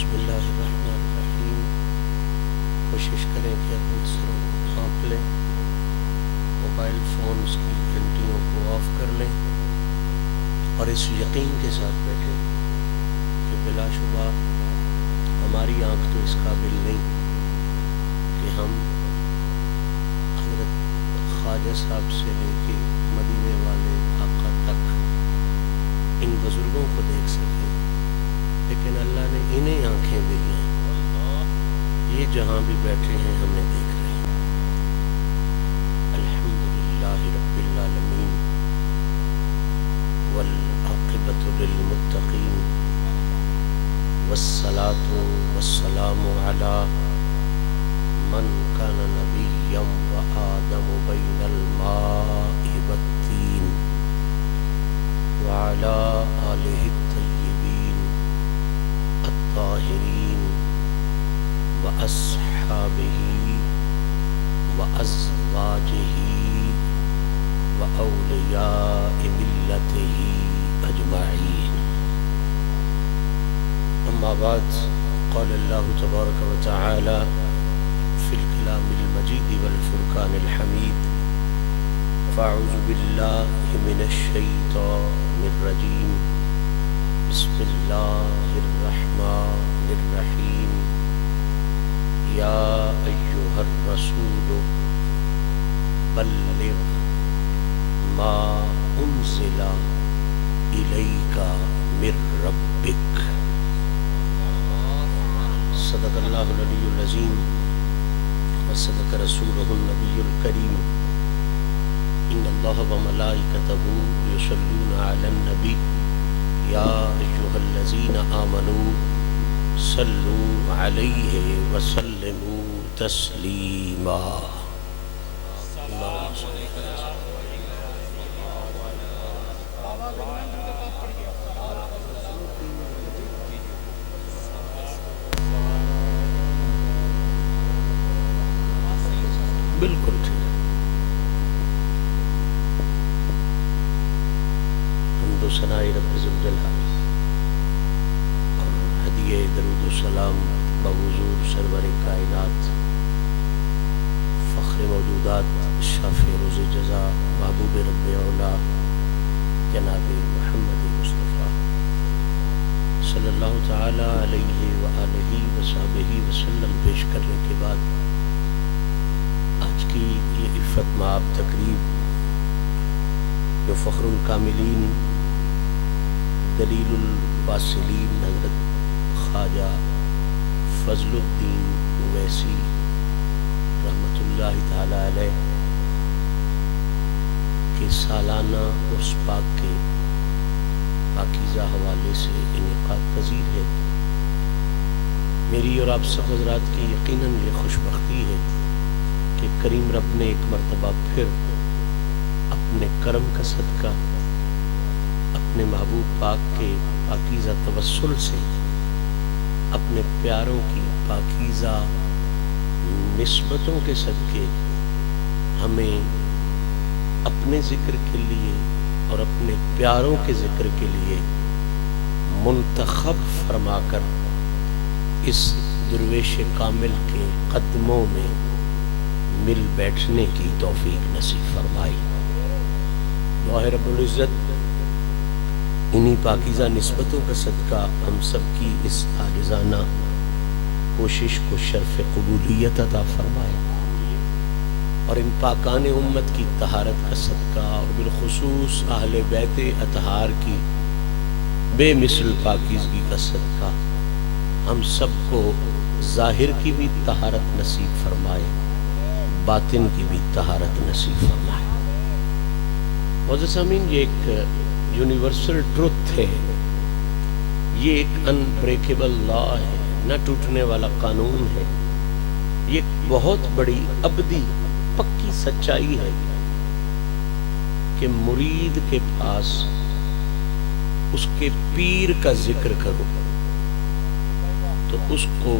بسم اللہ الرحمن الرحیم۔ کوشش کریں کہ اپنے سروں کو ڈھانپ لیں، موبائل فونز کی گھنٹیوں کو آف کر لیں اور اس یقین کے ساتھ بیٹھیں کہ بلا شبہ ہماری آنکھ تو اس قابل نہیں کہ ہم حضرت خواجہ صاحب سے لے کے مدینے والے آقا تک ان بزرگوں کو دیکھ سکیں، لیکن اللہ نے انہیں آنکھیں دی ہیں، یہ جہاں بھی بیٹھے ہیں ہمیں دیکھ رہے ہیں۔ الحمدللہ رب العالمین والعاقبۃ للمتقین والصلاة والسلام علی من کان نبیا وآدم بین الماء والطین وعلی آلہ الطیبین الطاہرین وأصحابہ وأزواجہ وأولیاء ملتہ اجمعین۔ اما بعد، قال اللہ تبارک وتعالی فی الکلام المجید والفرقان الحمید، فاعوذ باللہ من الشیطان الرجیم، بسم اللہ الرحمن الرحیم، یا ایہا الرسول بلغ ما انزل الیک من ربک۔ صدق اللہ العلی العظیم وصدق رسولہ النبی الکریم۔ ان اللہ وملائکتہ یصلون علی النبی یا ایہا الذین آمنوا صلوا علیہ وسلموا تسلیما۔ بالکل ٹھیک۔ حمد و ثناء رب ذوالجلال اور ہدیہ درود و سلام بحضور سرور کائنات، فخر موجودات، شافع روز جزا، محبوب رب اولا جناب محمد مصطفیٰ صلی اللہ تعالی علیہ وآلہ وصحبہ وسلم پیش کرنے کے بعد آج کی یہ عفت مآب تقریب جو فخر الکاملین دلیل الواصلین حضرت خواجہ فضل الدین اویسی رحمۃ اللہ تعالی علیہ کے سالانہ عرس پاک کے پاکیزہ حوالے سے انعقاد پذیر ہے۔ میری اور آپ سب حضرات کی یقیناً یہ خوش بختی ہے کہ کریم رب نے ایک مرتبہ پھر اپنے کرم کا صدقہ اپنے محبوب پاک کے پاکیزہ توسل سے اپنے پیاروں کی پاکیزہ نسبتوں کے صدقے ہمیں اپنے ذکر کے لیے اور اپنے پیاروں کے ذکر کے لیے منتخب فرما کر اس درویش کامل کے قدموں میں مل بیٹھنے کی توفیق نصیب فرمائی۔ دعا ہے رب العزت انہی پاکیزہ نسبتوں کا صدقہ ہم سب کی اس عاجزانہ کوشش کو شرف قبولیت عطا فرمائے، اور ان پاکان امت کی طہارت کا صدقہ اور بالخصوص اہل بیت اطہار کی بے مثل پاکیزگی کا صدقہ ہم سب کو ظاہر کی بھی طہارت نصیب فرمائے، باطن کی بھی طہارت نصیب فرمائے۔ معزز سامعین، یہ ایک یونیورسل ٹروتھ ہے، یہ ایک انبریکیبل لا ہے، نہ ٹوٹنے والا قانون ہے، یہ ایک بہت بڑی ابدی پکی سچائی ہے کہ مرید کے پاس اس کے پیر کا ذکر کرو تو اس کو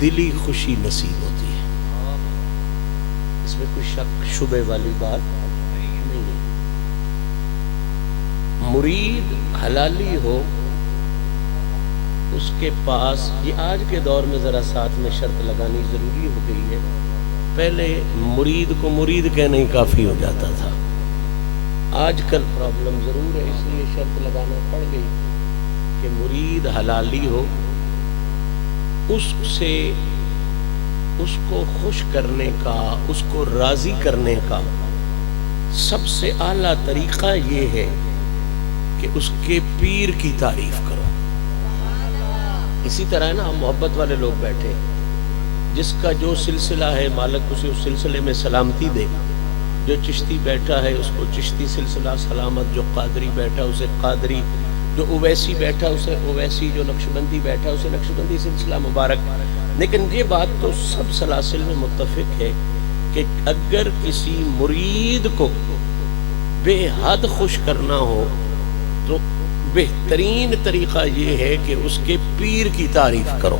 دلی خوشی نصیب ہوتی ہے۔ اس میں کوئی شک شبے والی بات نہیں ہے۔ مرید حلالی ہو اس کے پاس، یہ آج کے دور میں ذرا ساتھ میں شرط لگانی ضروری ہو گئی ہے، پہلے مرید کو مرید کہنا ہی کافی ہو جاتا تھا، آج کل پرابلم ضرور ہے، اس لیے شرط لگانا پڑ گئی کہ مرید حلالی ہو، اس سے اس کو خوش کرنے کا، اس کو راضی کرنے کا سب سے اعلیٰ طریقہ یہ ہے کہ اس کے پیر کی تعریف کرو۔ اسی طرح ہے نا، ہم محبت والے لوگ بیٹھے، جس کا جو سلسلہ ہے مالک اسے اس سلسلے میں سلامتی دے، جو چشتی بیٹھا ہے اس کو چشتی سلسلہ سلامت، جو قادری بیٹھا اسے قادری، جو اویسی بیٹھا اسے اویسی، جو نقشبندی بیٹھا اسے نقشبندی سلسلہ مبارک۔ لیکن یہ بات تو سب سلاسل میں متفق ہے کہ اگر کسی مرید کو بے حد خوش کرنا ہو تو بہترین طریقہ یہ ہے کہ اس کے پیر کی تعریف کرو۔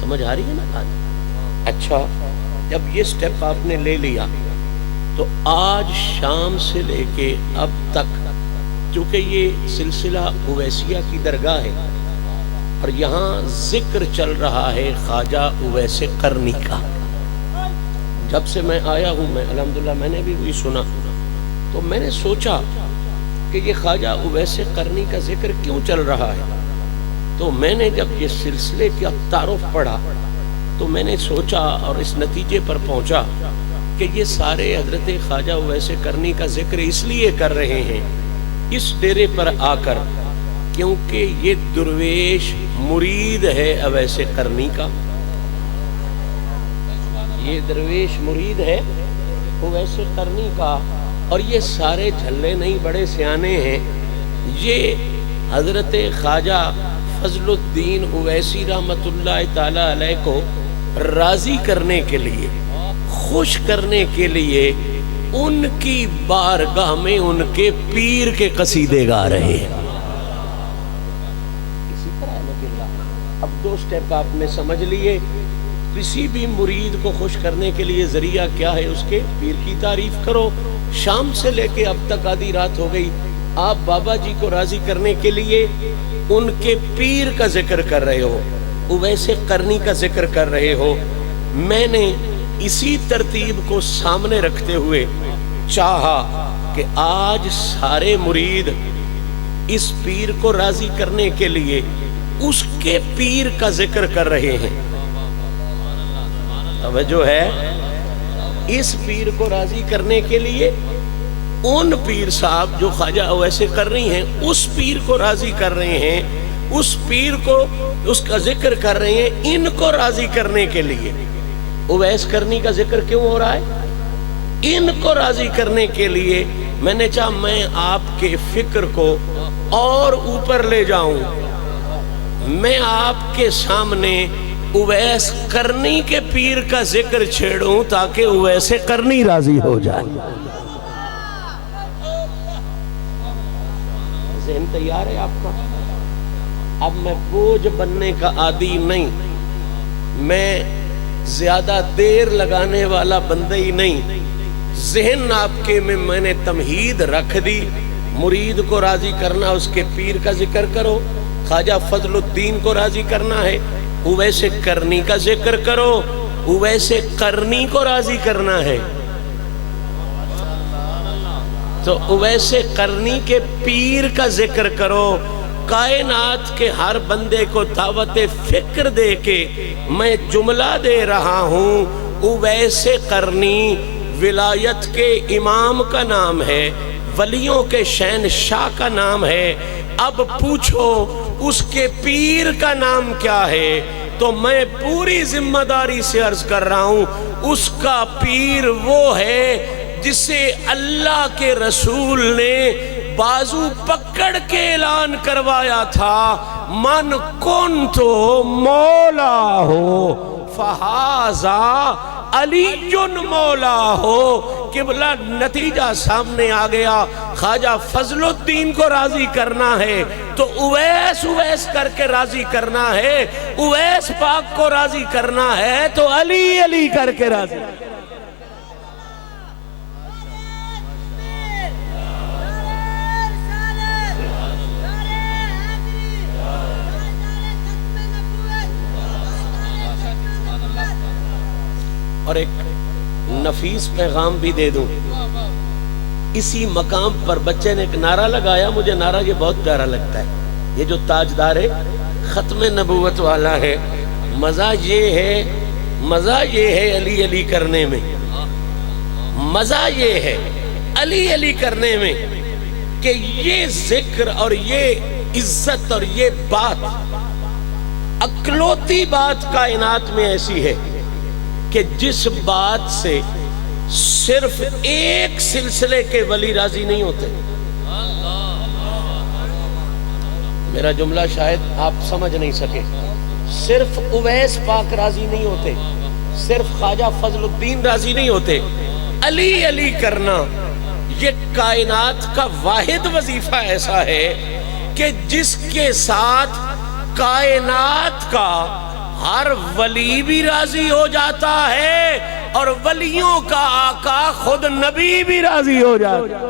سمجھ آ رہی ہے نا بات؟ اچھا، جب یہ سٹیپ آپ نے لے لیا تو آج شام سے لے کے اب تک، چونکہ یہ سلسلہ اویسیہ کی درگاہ ہے اور یہاں ذکر چل رہا ہے خواجہ اویس قرنی کا، جب سے میں آیا ہوں الحمدللہ میں نے بھی وہی سنا، تو میں نے سوچا کہ یہ خواجہ اویس قرنی کا ذکر کیوں چل رہا ہے، تو میں نے جب یہ سلسلے کا تعارف پڑھا تو میں نے سوچا اور اس نتیجے پر پہنچا کہ یہ سارے حضرت خواجہ اویس قرنی کا ذکر اس لیے کر رہے ہیں اس ڈیرے پر آ کر، کیونکہ یہ درویش مرید ہے اویس قرنی کا، یہ درویش مرید ہے اویس قرنی کا، اور یہ سارے جھلے نہیں بڑے سیانے ہیں، یہ حضرت خواجہ فضل الدین اویسی رحمت اللہ تعالی علیہ کو راضی کرنے کے لیے، خوش کرنے کے لیے ان کی بارگاہ میں ان کے پیر کے قصیدے گا رہے ہیں۔ اسی طرح اب دو سٹیپ آپ نے سمجھ لیے، کسی بھی مرید کو خوش کرنے کے لیے ذریعہ کیا ہے، اس کے پیر کی تعریف کرو۔ شام سے لے کے اب تک آدھی رات ہو گئی، آپ بابا جی کو راضی کرنے کے لیے ان کے پیر کا ذکر کر رہے ہو، اویس قرنی کا ذکر کر رہے ہو۔ میں نے اسی ترتیب کو سامنے رکھتے ہوئے چاہا کہ آج سارے مرید اس پیر کو راضی کرنے کے لیے اس کے پیر کا ذکر کر رہے ہیں۔ توجہ ہے، اس پیر کو راضی کرنے کے لیے ان پیر صاحب جو خواجہ اویس قرنی ہیں اس پیر کو راضی کر رہے ہیں، اس پیر کو اس کا ذکر کر رہے ہیں، ان کو راضی کرنے کے لیے اویس قرنی کا ذکر کیوں ہو رہا ہے؟ ان کو راضی کرنے کے لیے میں نے چاہا میں آپ کے فکر کو اور اوپر لے جاؤں، میں آپ کے سامنے اویس قرنی کے پیر کا ذکر چھیڑوں تاکہ اویس قرنی راضی ہو جائے۔ ذہن تیار ہے آپ کا؟ اب میں بوجھ بننے کا عادی نہیں، میں زیادہ دیر لگانے والا بندہ ہی نہیں، ذہن آپ کے میں نے تمہید رکھ دی، مرید کو راضی کرنا اس کے پیر کا ذکر کرو، خواجہ فضل الدین کو راضی کرنا ہے اویس قرنی کا ذکر کرو، اویس قرنی کو راضی کرنا ہے تو اویس قرنی کے پیر کا ذکر کرو۔ کائنات کے ہر بندے کو دعوت فکر دے کے میں جملہ دے رہا ہوں، اویس قرنی ولایت کے امام کا نام ہے، ولیوں کے شہنشاہ کا نام ہے، اب پوچھو اس کے پیر کا نام کیا ہے؟ تو میں پوری ذمہ داری سے عرض کر رہا ہوں، اس کا پیر وہ ہے جسے اللہ کے رسول نے بازو پکڑ کے اعلان کروایا تھا، من کنتو مولا ہو فہذا علی مولا ہو۔ قبلہ نتیجہ سامنے آ گیا، خواجہ فضل الدین کو راضی کرنا ہے تو اویس اویس کر کے راضی کرنا ہے، اویس پاک کو راضی کرنا ہے تو علی علی کر کے راضی۔ اور ایک نفیس پیغام بھی دے دوں. اسی مقام پر بچے نے ایک نعرہ لگایا، مجھے نعرہ یہ بہت پیارا لگتا ہے. یہ جو تاجدار ختم نبوت والا ہے، مزہ یہ ہے علی علی کرنے میں، مزہ یہ ہے علی علی کرنے میں کہ یہ ذکر اور یہ عزت اور یہ بات، اکلوتی بات کائنات میں ایسی ہے کہ جس بات سے صرف ایک سلسلے کے ولی راضی نہیں ہوتے. میرا جملہ شاید آپ سمجھ نہیں سکے. صرف اویس پاک راضی نہیں ہوتے، صرف خواجہ فضل الدین راضی نہیں ہوتے. علی علی کرنا یہ کائنات کا واحد وظیفہ ایسا ہے کہ جس کے ساتھ کائنات کا ہر ولی بھی راضی ہو جاتا ہے اور ولیوں کا آقا خود نبی بھی راضی ہو جاتا ہے.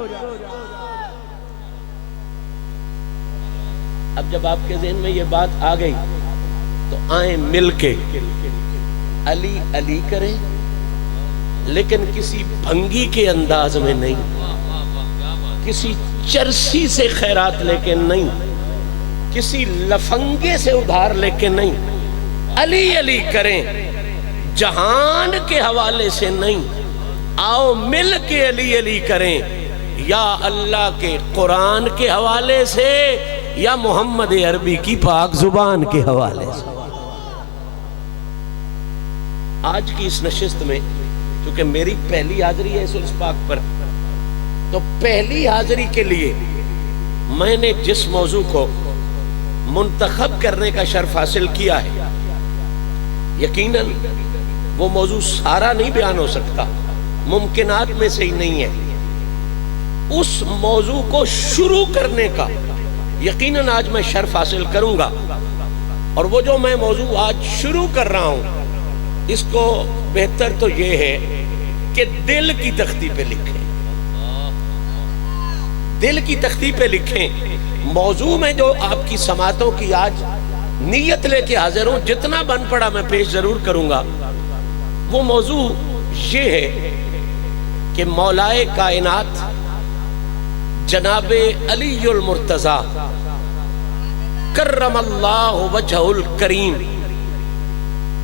اب جب آپ کے ذہن میں یہ بات آ گئی تو آئیں مل کے علی علی کریں، لیکن کسی بھنگی کے انداز میں نہیں، کسی چرسی سے خیرات لے کے نہیں، کسی لفنگے سے ادھار لے کے نہیں. علی علی کریں، جہان کے حوالے سے نہیں. آؤ مل کے علی علی کریں، یا اللہ کے قرآن کے حوالے سے یا محمد عربی کی پاک زبان کے حوالے سے. آج کی اس نشست میں چونکہ میری پہلی حاضری ہے اس پاک پر، تو پہلی حاضری کے لیے میں نے جس موضوع کو منتخب کرنے کا شرف حاصل کیا ہے، یقیناً وہ موضوع سارا نہیں بیان ہو سکتا، ممکنات میں سے ہی نہیں ہے. اس موضوع کو شروع کرنے کا یقیناً آج میں شرف حاصل کروں گا، اور وہ جو میں موضوع آج شروع کر رہا ہوں اس کو بہتر تو یہ ہے کہ دل کی تختی پہ لکھیں، دل کی تختی پہ لکھیں. موضوع میں جو آپ کی سماعتوں کی آج نیت لے کے حاضر ہوں، جتنا بن پڑا میں پیش ضرور کروں گا. وہ موضوع یہ ہے کہ مولائے کائنات جناب علی المرتضیٰ کرم اللہ وجہ الکریم،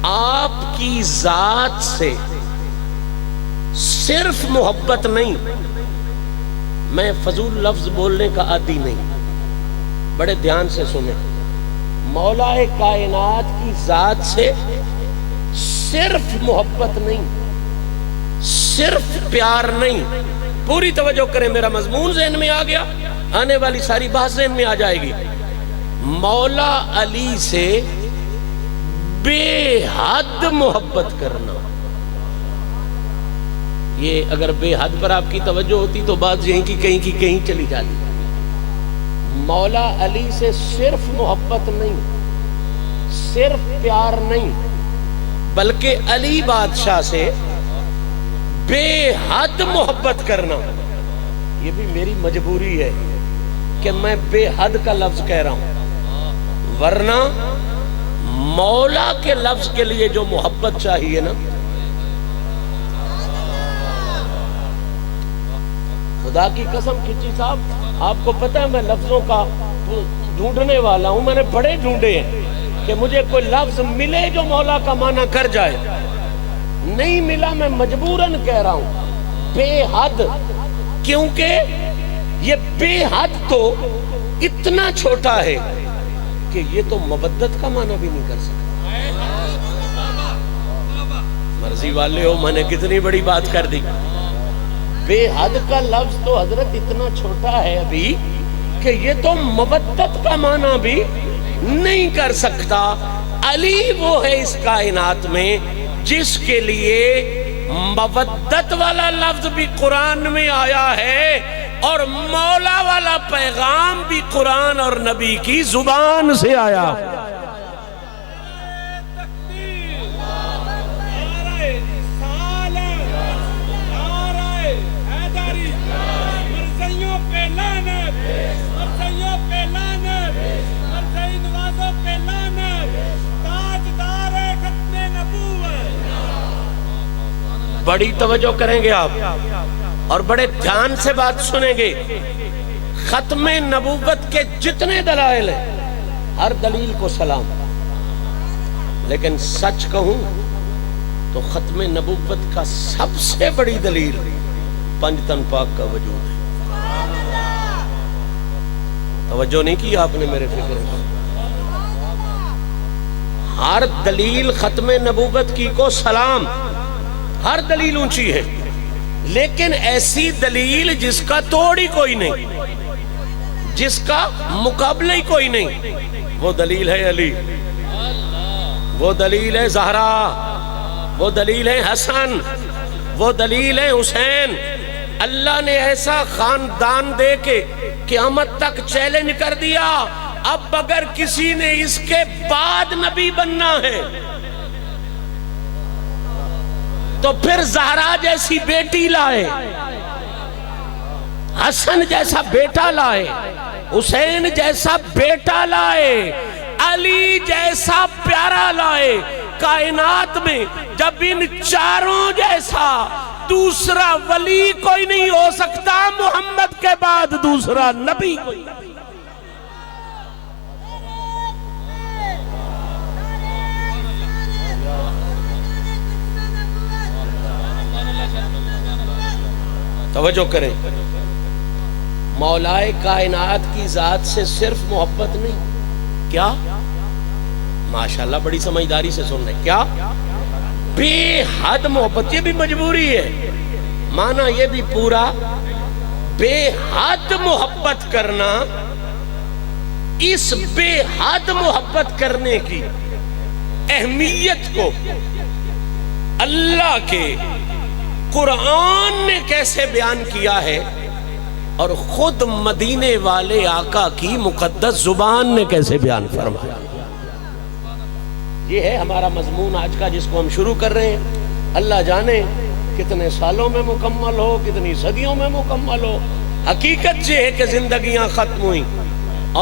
آپ کی ذات سے صرف محبت نہیں، میں فضول لفظ بولنے کا عادی نہیں، بڑے دھیان سے سنیں. مولا کائنات کی ذات سے صرف محبت نہیں، صرف پیار نہیں. پوری توجہ کریں، میرا مضمون ذہن میں آ گیا، آنے والی ساری بات ذہن میں آ جائے گی. مولا علی سے بے حد محبت کرنا. یہ اگر بے حد پر آپ کی توجہ ہوتی تو بات یہیں کی کہیں چلی جاتی. مولا علی سے صرف محبت نہیں، صرف پیار نہیں، بلکہ علی بادشاہ سے بے حد محبت کرنا. یہ بھی میری مجبوری ہے کہ میں بے حد کا لفظ کہہ رہا ہوں، ورنہ مولا کے لفظ کے لیے جو محبت چاہیے نا، خدا کی قسم کھچی صاحب آپ کو پتہ ہے میں لفظوں کا ڈھونڈنے والا ہوں، میں نے بڑے ڈھونڈے ہیں کہ مجھے کوئی لفظ ملے جو مولا کا معنی کر جائے. نہیں ملا، میں مجبوراً کہہ رہا ہوں بے حد، کیونکہ یہ بے حد تو اتنا چھوٹا ہے کہ یہ تو مودت کا معنی بھی نہیں کر سکتا. مرضی والے ہو، میں نے کتنی بڑی بات کر دی. بے حد کا لفظ تو حضرت اتنا چھوٹا ہے ابھی کہ یہ تو مودت کا معنی بھی نہیں کر سکتا. علی وہ ہے اس کائنات میں جس کے لیے مودت والا لفظ بھی قرآن میں آیا ہے اور مولا والا پیغام بھی قرآن اور نبی کی زبان سے آیا. بڑی توجہ کریں گے آپ اور بڑے دھیان سے بات سنیں گے. ختم نبوت کے جتنے دلائل ہیں ہر دلیل کو سلام. لیکن سچ کہوں تو ختم نبوت کا سب سے بڑی دلیل پنج تن پاک کا وجود ہے. توجہ نہیں کی آپ نے میرے فکر میں. ہر دلیل ختم نبوت کی کو سلام. ہر دلیل اونچی ہے لیکن ایسی دلیل جس کا توڑ ہی کوئی نہیں, جس کا مقابلہ ہی کوئی نہیں, وہ دلیل ہے علی, وہ دلیل ہے زہرا, وہ دلیل ہے حسن, وہ دلیل ہے حسین. اللہ نے ایسا خاندان دے کے قیامت تک چیلنج کر دیا, اب اگر کسی نے اس کے بعد نبی بننا ہے تو پھر زہرا جیسی بیٹی لائے, حسن جیسا بیٹا لائے, حسین جیسا بیٹا لائے, علی جیسا پیارا لائے. کائنات میں جب ان چاروں جیسا دوسرا ولی کوئی نہیں ہو سکتا, محمد کے بعد دوسرا نبی کوئی نہیں. توجہ کریں, مولائے کائنات کی ذات سے صرف محبت نہیں, کیا ماشاءاللہ بڑی سمجھداری سے سن رہے, کیا بے حد محبت. یہ بھی مجبوری ہے, مانا یہ بھی پورا بے حد محبت کرنا. اس بے حد محبت کرنے کی اہمیت کو اللہ کے قرآن نے کیسے بیان کیا ہے اور خود مدینے والے آقا کی مقدس زبان نے کیسے بیان فرمایا. یہ ہے ہمارا مضمون آج کا جس کو ہم شروع کر رہے ہیں. اللہ جانے کتنے سالوں میں مکمل ہو, کتنی صدیوں میں مکمل ہو. حقیقت یہ ہے کہ زندگیاں ختم ہوئیں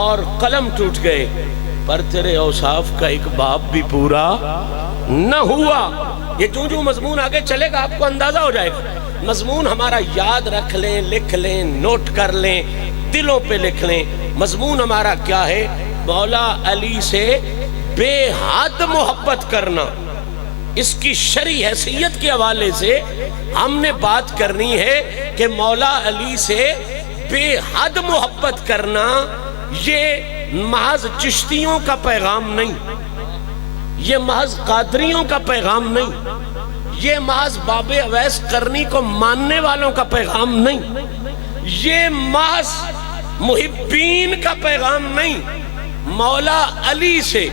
اور قلم ٹوٹ گئے, پر تیرے اوصاف کا ایک باب بھی پورا نہ ہوا. یہ جو مضمون آگے چلے گا آپ کو اندازہ ہو جائے گا. مضمون ہمارا یاد رکھ لیں, لکھ لیں, نوٹ کر لیں, دلوں پہ لکھ لیں. مضمون ہمارا کیا ہے؟ مولا علی سے بے حد محبت کرنا. اس کی شرعی حیثیت کے حوالے سے ہم نے بات کرنی ہے کہ مولا علی سے بے حد محبت کرنا یہ محض چشتیوں کا پیغام نہیں, یہ محض قادریوں کا پیغام نہیں, یہ محض باب اویس کرنی کو ماننے والوں کا پیغام نہیں, یہ محض محبین کا پیغام نہیں. مولا علی سے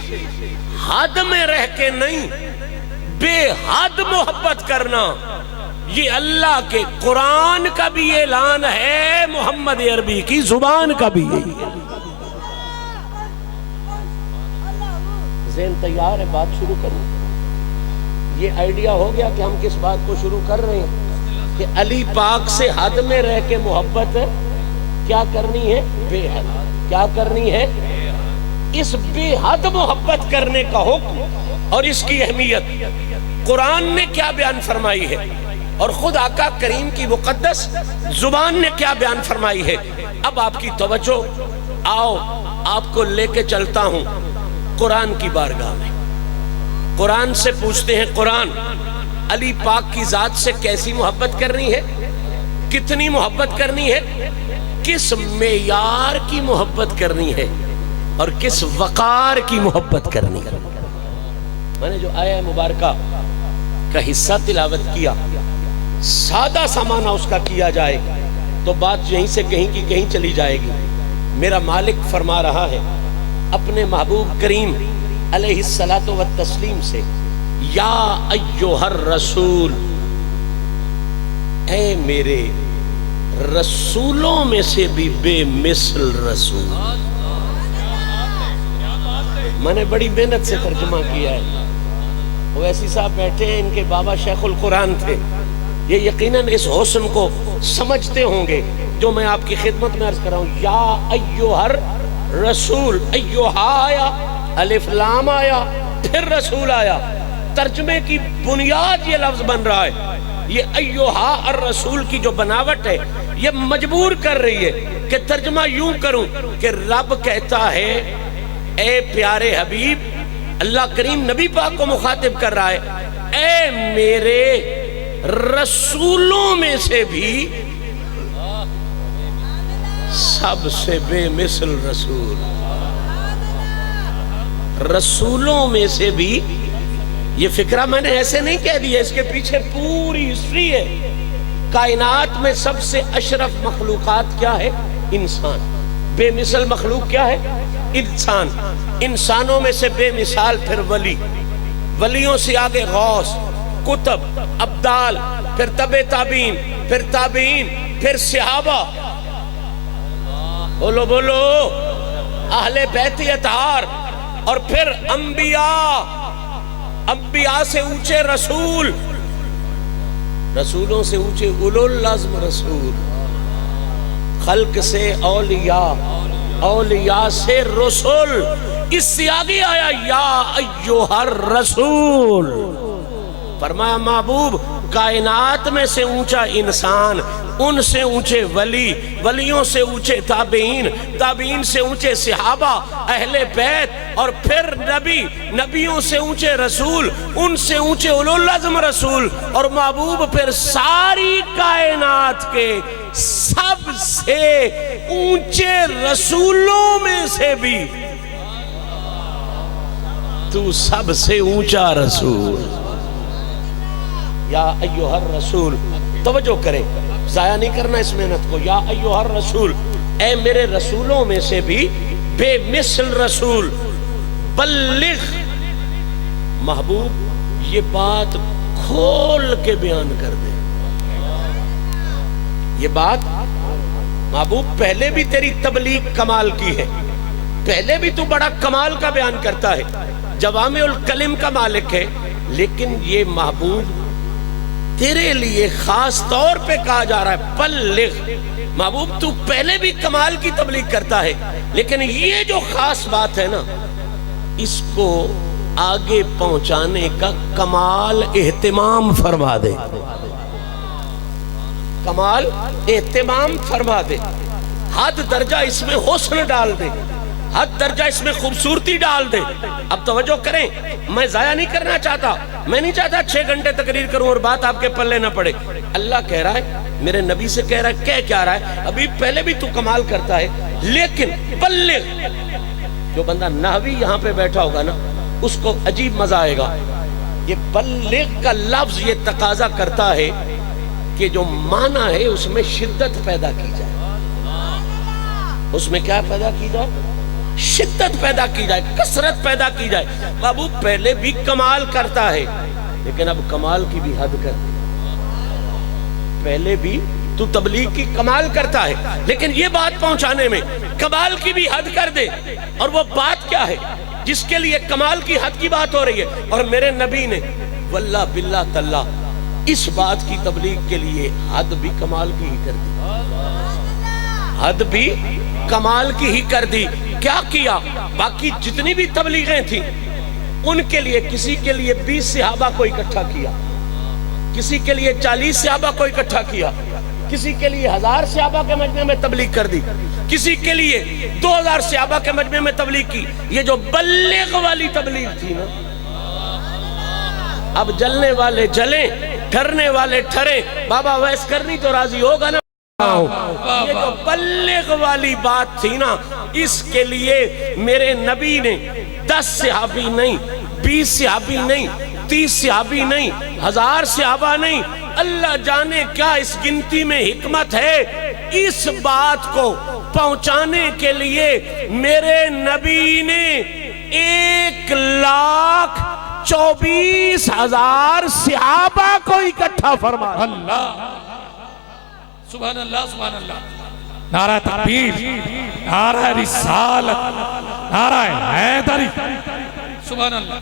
حد میں رہ کے نہیں, بے حد محبت کرنا یہ اللہ کے قرآن کا بھی اعلان ہے, محمد عربی کی زبان کا بھی یہی ہے. ذہن تیار ہے, بات شروع کروں. یہ آئیڈیا ہو گیا کہ ہم کس بات کو شروع کر رہے ہیں کہ علی پاک سے حد میں رہ کے محبت کیا کرنی ہے؟ بے حد. کیا کرنی ہے؟ اس بے حد محبت کرنے کا حکم اور اس کی اہمیت قرآن نے کیا بیان فرمائی ہے اور خود آقا کریم کی مقدس زبان نے کیا بیان فرمائی ہے. اب آپ کی توجہ, آؤ آپ کو لے کے چلتا ہوں قرآن کی بارگاہ میں. قرآن سے پوچھتے ہیں, قرآن علی پاک کی ذات سے کیسی محبت کرنی ہے, کتنی محبت کرنی ہے, کس معیار کی محبت کرنی ہے اور کس وقار کی محبت کرنی ہے. میں نے جو آیہ مبارکہ کا حصہ تلاوت کیا, سادہ سا معنی اس کا کیا جائے تو بات یہیں سے کہیں کی کہیں چلی جائے گی. میرا مالک فرما رہا ہے اپنے محبوب کریم علیہ الصلاۃ والتسلیم سے, یا ایھا الرسول, اے میرے رسولوں میں سے بھی بے مثل رسول. میں نے بڑی محنت سے ترجمہ کیا ہے. ویسی صاحب بیٹھے ہیں, ان کے بابا شیخ القرآن تھے, یہ یقیناً اس حسن کو سمجھتے ہوں گے جو میں آپ کی خدمت میں عرض کر رہا ہوں. یا ایھا الرسول, ایھا آیا, الف لام آیا, پھر رسول آیا. ترجمے کی بنیاد یہ لفظ بن رہا ہے, یہ ایوہا الرسول کی جو بناوٹ ہے یہ مجبور کر رہی ہے کہ ترجمہ یوں کروں کہ رب کہتا ہے اے پیارے حبیب، اللہ کریم نبی پاک کو مخاطب کر رہا ہے، اے میرے رسولوں میں سے بھی سب سے بے مثل رسول، رسولوں میں سے بھی، یہ فکرہ میں نے ایسے نہیں کہہ دیا، اس کے پیچھے پوری ہسٹری ہے۔ کائنات میں سب سے اشرف مخلوقات کیا ہے؟ انسان۔ بے مثل مخلوق کیا ہے؟ انسان۔ انسانوں میں سے بے مثال پھر ولی، ولیوں سے آگے غوث، کتب، ابدال، پھر تبع تابعین، پھر تابعین، پھر صحابہ، بولو بولو، اہل بیت اطہار، اور پھر انبیاء، انبیاء سے اونچے رسول، رسولوں سے اونچے اولو العزم رسول، خلق سے اولیاء، اولیاء سے رسول، اس سے آگے آیا یا ایوہ الرسول، فرمایا محبوب کائنات میں سے اونچا انسان، ان سے اونچے ولی، ولیوں سے اونچے تابعین، تابعین سے اونچے صحابہ، اہل بیت، اور پھر نبی، نبیوں سے اونچے رسول، ان سے اونچے اولو العزم رسول، اور محبوب پھر ساری کائنات کے سب سے اونچے رسولوں میں سے بھی تو سب سے اونچا رسول، یا ایوہ الرسول۔ توجہ کریں، ضائع نہیں کرنا اس محنت کو۔ یا ایوہ الرسول، اے میرے رسولوں میں سے بھی بے مثل رسول، بلغ، محبوب یہ بات کھول کے بیان کر دے۔ یہ بات محبوب پہلے بھی تیری تبلیغ کمال کی ہے، پہلے بھی تو بڑا کمال کا بیان کرتا ہے، جوامع الکلم کا مالک ہے، لیکن یہ محبوب تیرے لیے خاص طور پہ کہا جا رہا ہے بلغ۔ محبوب تو پہلے بھی کمال کی تبلیغ کرتا ہے، لیکن یہ جو خاص بات ہے نا، اس کو آگے پہنچانے کا کمال اہتمام فرما دے، کمال اہتمام فرما دے، حد درجہ اس میں حسن ڈال دے، حد درجہ اس میں خوبصورتی ڈال دے۔ اب توجہ کریں، میں ضائع نہیں کرنا چاہتا، میں نہیں چاہتا 6 گھنٹے تقریر کروں اور بات آپ کے پلے نہ پڑے۔ اللہ کہہ رہا ہے، میرے نبی سے کہہ رہا ہے، کہہ کیا رہا ہے؟ ابھی پہلے بھی تو کمال کرتا ہے، لیکن بلغ۔ جو بندہ نحوی یہاں پہ بیٹھا ہوگا نا، اس کو عجیب مزہ آئے گا۔ یہ بلغ کا لفظ یہ تقاضا کرتا ہے کہ جو معنی ہے اس میں شدت پیدا کی جائے، اس میں کیا پیدا کی جائے؟ شدت پیدا کی جائے، کثرت پیدا کی جائے۔ بابو پہلے بھی کمال کرتا ہے، لیکن اب کمال کی بھی حد کر دے۔ پہلے بھی تو تبلیغ کی کمال کرتا ہے، لیکن یہ بات پہنچانے میں کمال کی بھی حد کر دے۔ اور وہ بات کیا ہے جس کے لیے کمال کی حد کی بات ہو رہی ہے؟ اور میرے نبی نے واللہ باللہ تاللہ اس بات کی تبلیغ کے لیے حد بھی کمال کی ہی کر دی، حد بھی کمال کی ہی کر دی۔ کیا کیا؟ باقی جتنی بھی تبلیغیں تھیں ان کے لیے، کسی کے لیے 20 صحابہ کو اکٹھا کیا، کسی کے لیے 40 صحابہ کو اکٹھا کیا، کسی کے لیے 1000 صحابہ کے مجمع میں تبلیغ کر دی، کسی کے لیے 2000 صحابہ کے مجمع میں تبلیغ کی۔ یہ جو بلغ والی تبلیغ تھی نا، اب جلنے والے جلیں، ٹھرنے والے ٹھریں، بابا ویس کرنی تو راضی ہوگا نا۔ یہ جو بلغ والی بات تھی نا، اس کے لیے میرے نبی نے 10 صحابی نہیں، 20 صحابی نہیں، 30 صحابی نہیں، 1000 صحابہ نہیں، اللہ جانے کیا اس گنتی میں حکمت ہے۔ اس بات کو پہنچانے کے لیے میرے نبی نے 1,24,000 صحابہ کو اکٹھا فرمایا۔ اللہ سبحان اللہ سبحان اللہ، نعرہ تکبیر، نعرہ رسالت، نعرہ حیدری، سبحان اللہ۔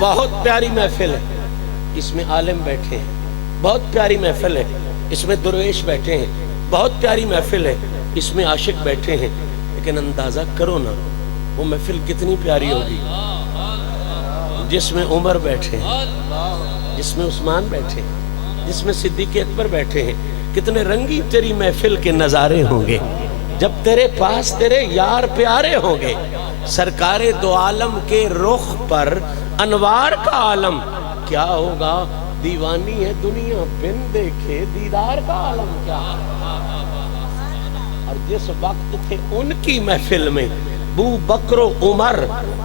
بہت پیاری محفل ہے، اس میں عالم بیٹھے ہیں، بہت پیاری محفل ہے، اس میں درویش بیٹھے ہیں، بہت پیاری محفل ہے، اس میں عاشق بیٹھے ہیں، لیکن اندازہ کرو نا وہ محفل کتنی پیاری ہوگی جس میں عمر بیٹھے ہیں، جس میں عثمان بیٹھے ہیں، جس میں صدیق اکبر بیٹھے ہیں. کتنے رنگی تیری محفل کے نظارے ہوں گے جب تیرے پاس تیرے یار پیارے ہوں گے. سرکار دو عالم کے رخ پر انوار کا عالم کیا ہوگا؟ دیوانی ہے دنیا بن دیکھے دیدار کا عالم کیا. اور جس وقت تھے ان کی محفل میں ابو بکر و عمر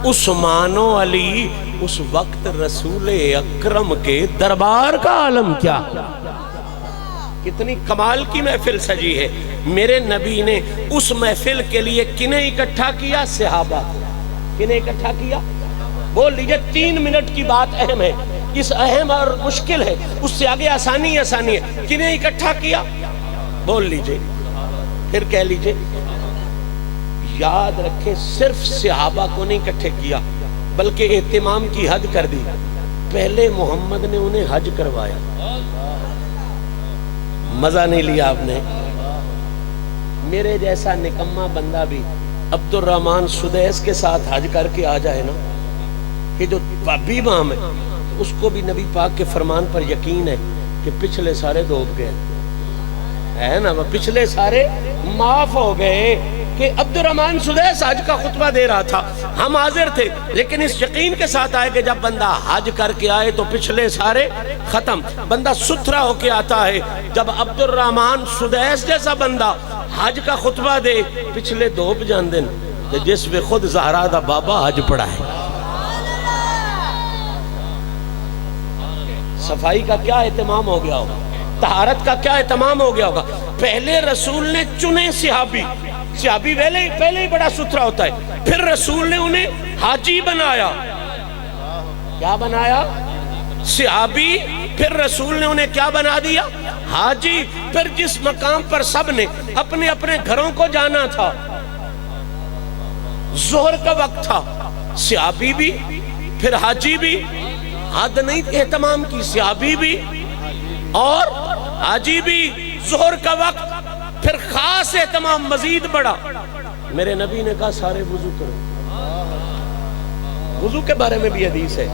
عثمان و علی، اس وقت رسول اکرم کے دربار کا عالم کیا. کتنی کمال کی محفل سجی ہے. میرے نبی نے اس محفل کے لیے کنہیں اکٹھا کیا؟ صحابہ. کنہیں اکٹھا کیا؟ بول لیجئے. 3 منٹ کی بات اہم ہے، اس اہم اور مشکل ہے، اس سے آگے آسانی آسانی ہے. کنہیں اکٹھا کیا؟ بول لیجئے، پھر کہہ لیجئے. یاد رکھیں صرف صحابہ کو نہیں اکٹھے کیا بلکہ اہتمام کی حد کر دی. پہلے محمد نے انہیں حج کروایا. مزہ نہیں لیا آپ نے؟ میرے جیسا نکمہ بندہ بھی عبد الرحمن سدیس کے ساتھ حج کر کے آ جائے نا، کہ جو بابی امام ہے اس کو بھی نبی پاک کے فرمان پر یقین ہے کہ پچھلے سارے ڈوب گئے ہے نا، پچھلے سارے معاف ہو گئے. کہ عبد الرحمن سدیس حج کا خطبہ دے رہا تھا، ہم حاضر تھے، لیکن اس یقین کے ساتھ آئے کہ جب بندہ حج کر کے آئے تو پچھلے سارے ختم. بندہ ستھرا ہو کے آتا ہے. جب عبد الرحمن سدیس جیسا بندہ حج کا خطبہ دے پچھلے ڈوب جان دن، جس میں خود زہرا دا بابا حج پڑا ہے. صفائی کا کیا اہتمام ہو گیا ہوگا، طہارت کا کیا اہتمام ہو گیا ہوگا. پہلے رسول نے چنے صحابی پہلے ہی بڑا ستھرا ہوتا ہے، پھر رسول نے انہیں حاجی بنایا. کیا بنایا؟ صحابی. پھر رسول نے انہیں کیا بنا دیا؟ حاجی. پھر جس مقام پر سب نے اپنے اپنے گھروں کو جانا تھا، ظہر کا وقت تھا، صحابی بھی پھر حاجی بھی. حد نہیں اہتمام کی، صحابی بھی اور حاجی بھی. ظہر کا وقت پھر خاص اہتمام مزید بڑا. میرے نبی نے کہا سارے وضو کرو. وضو کے بارے میں بھی حدیث ہے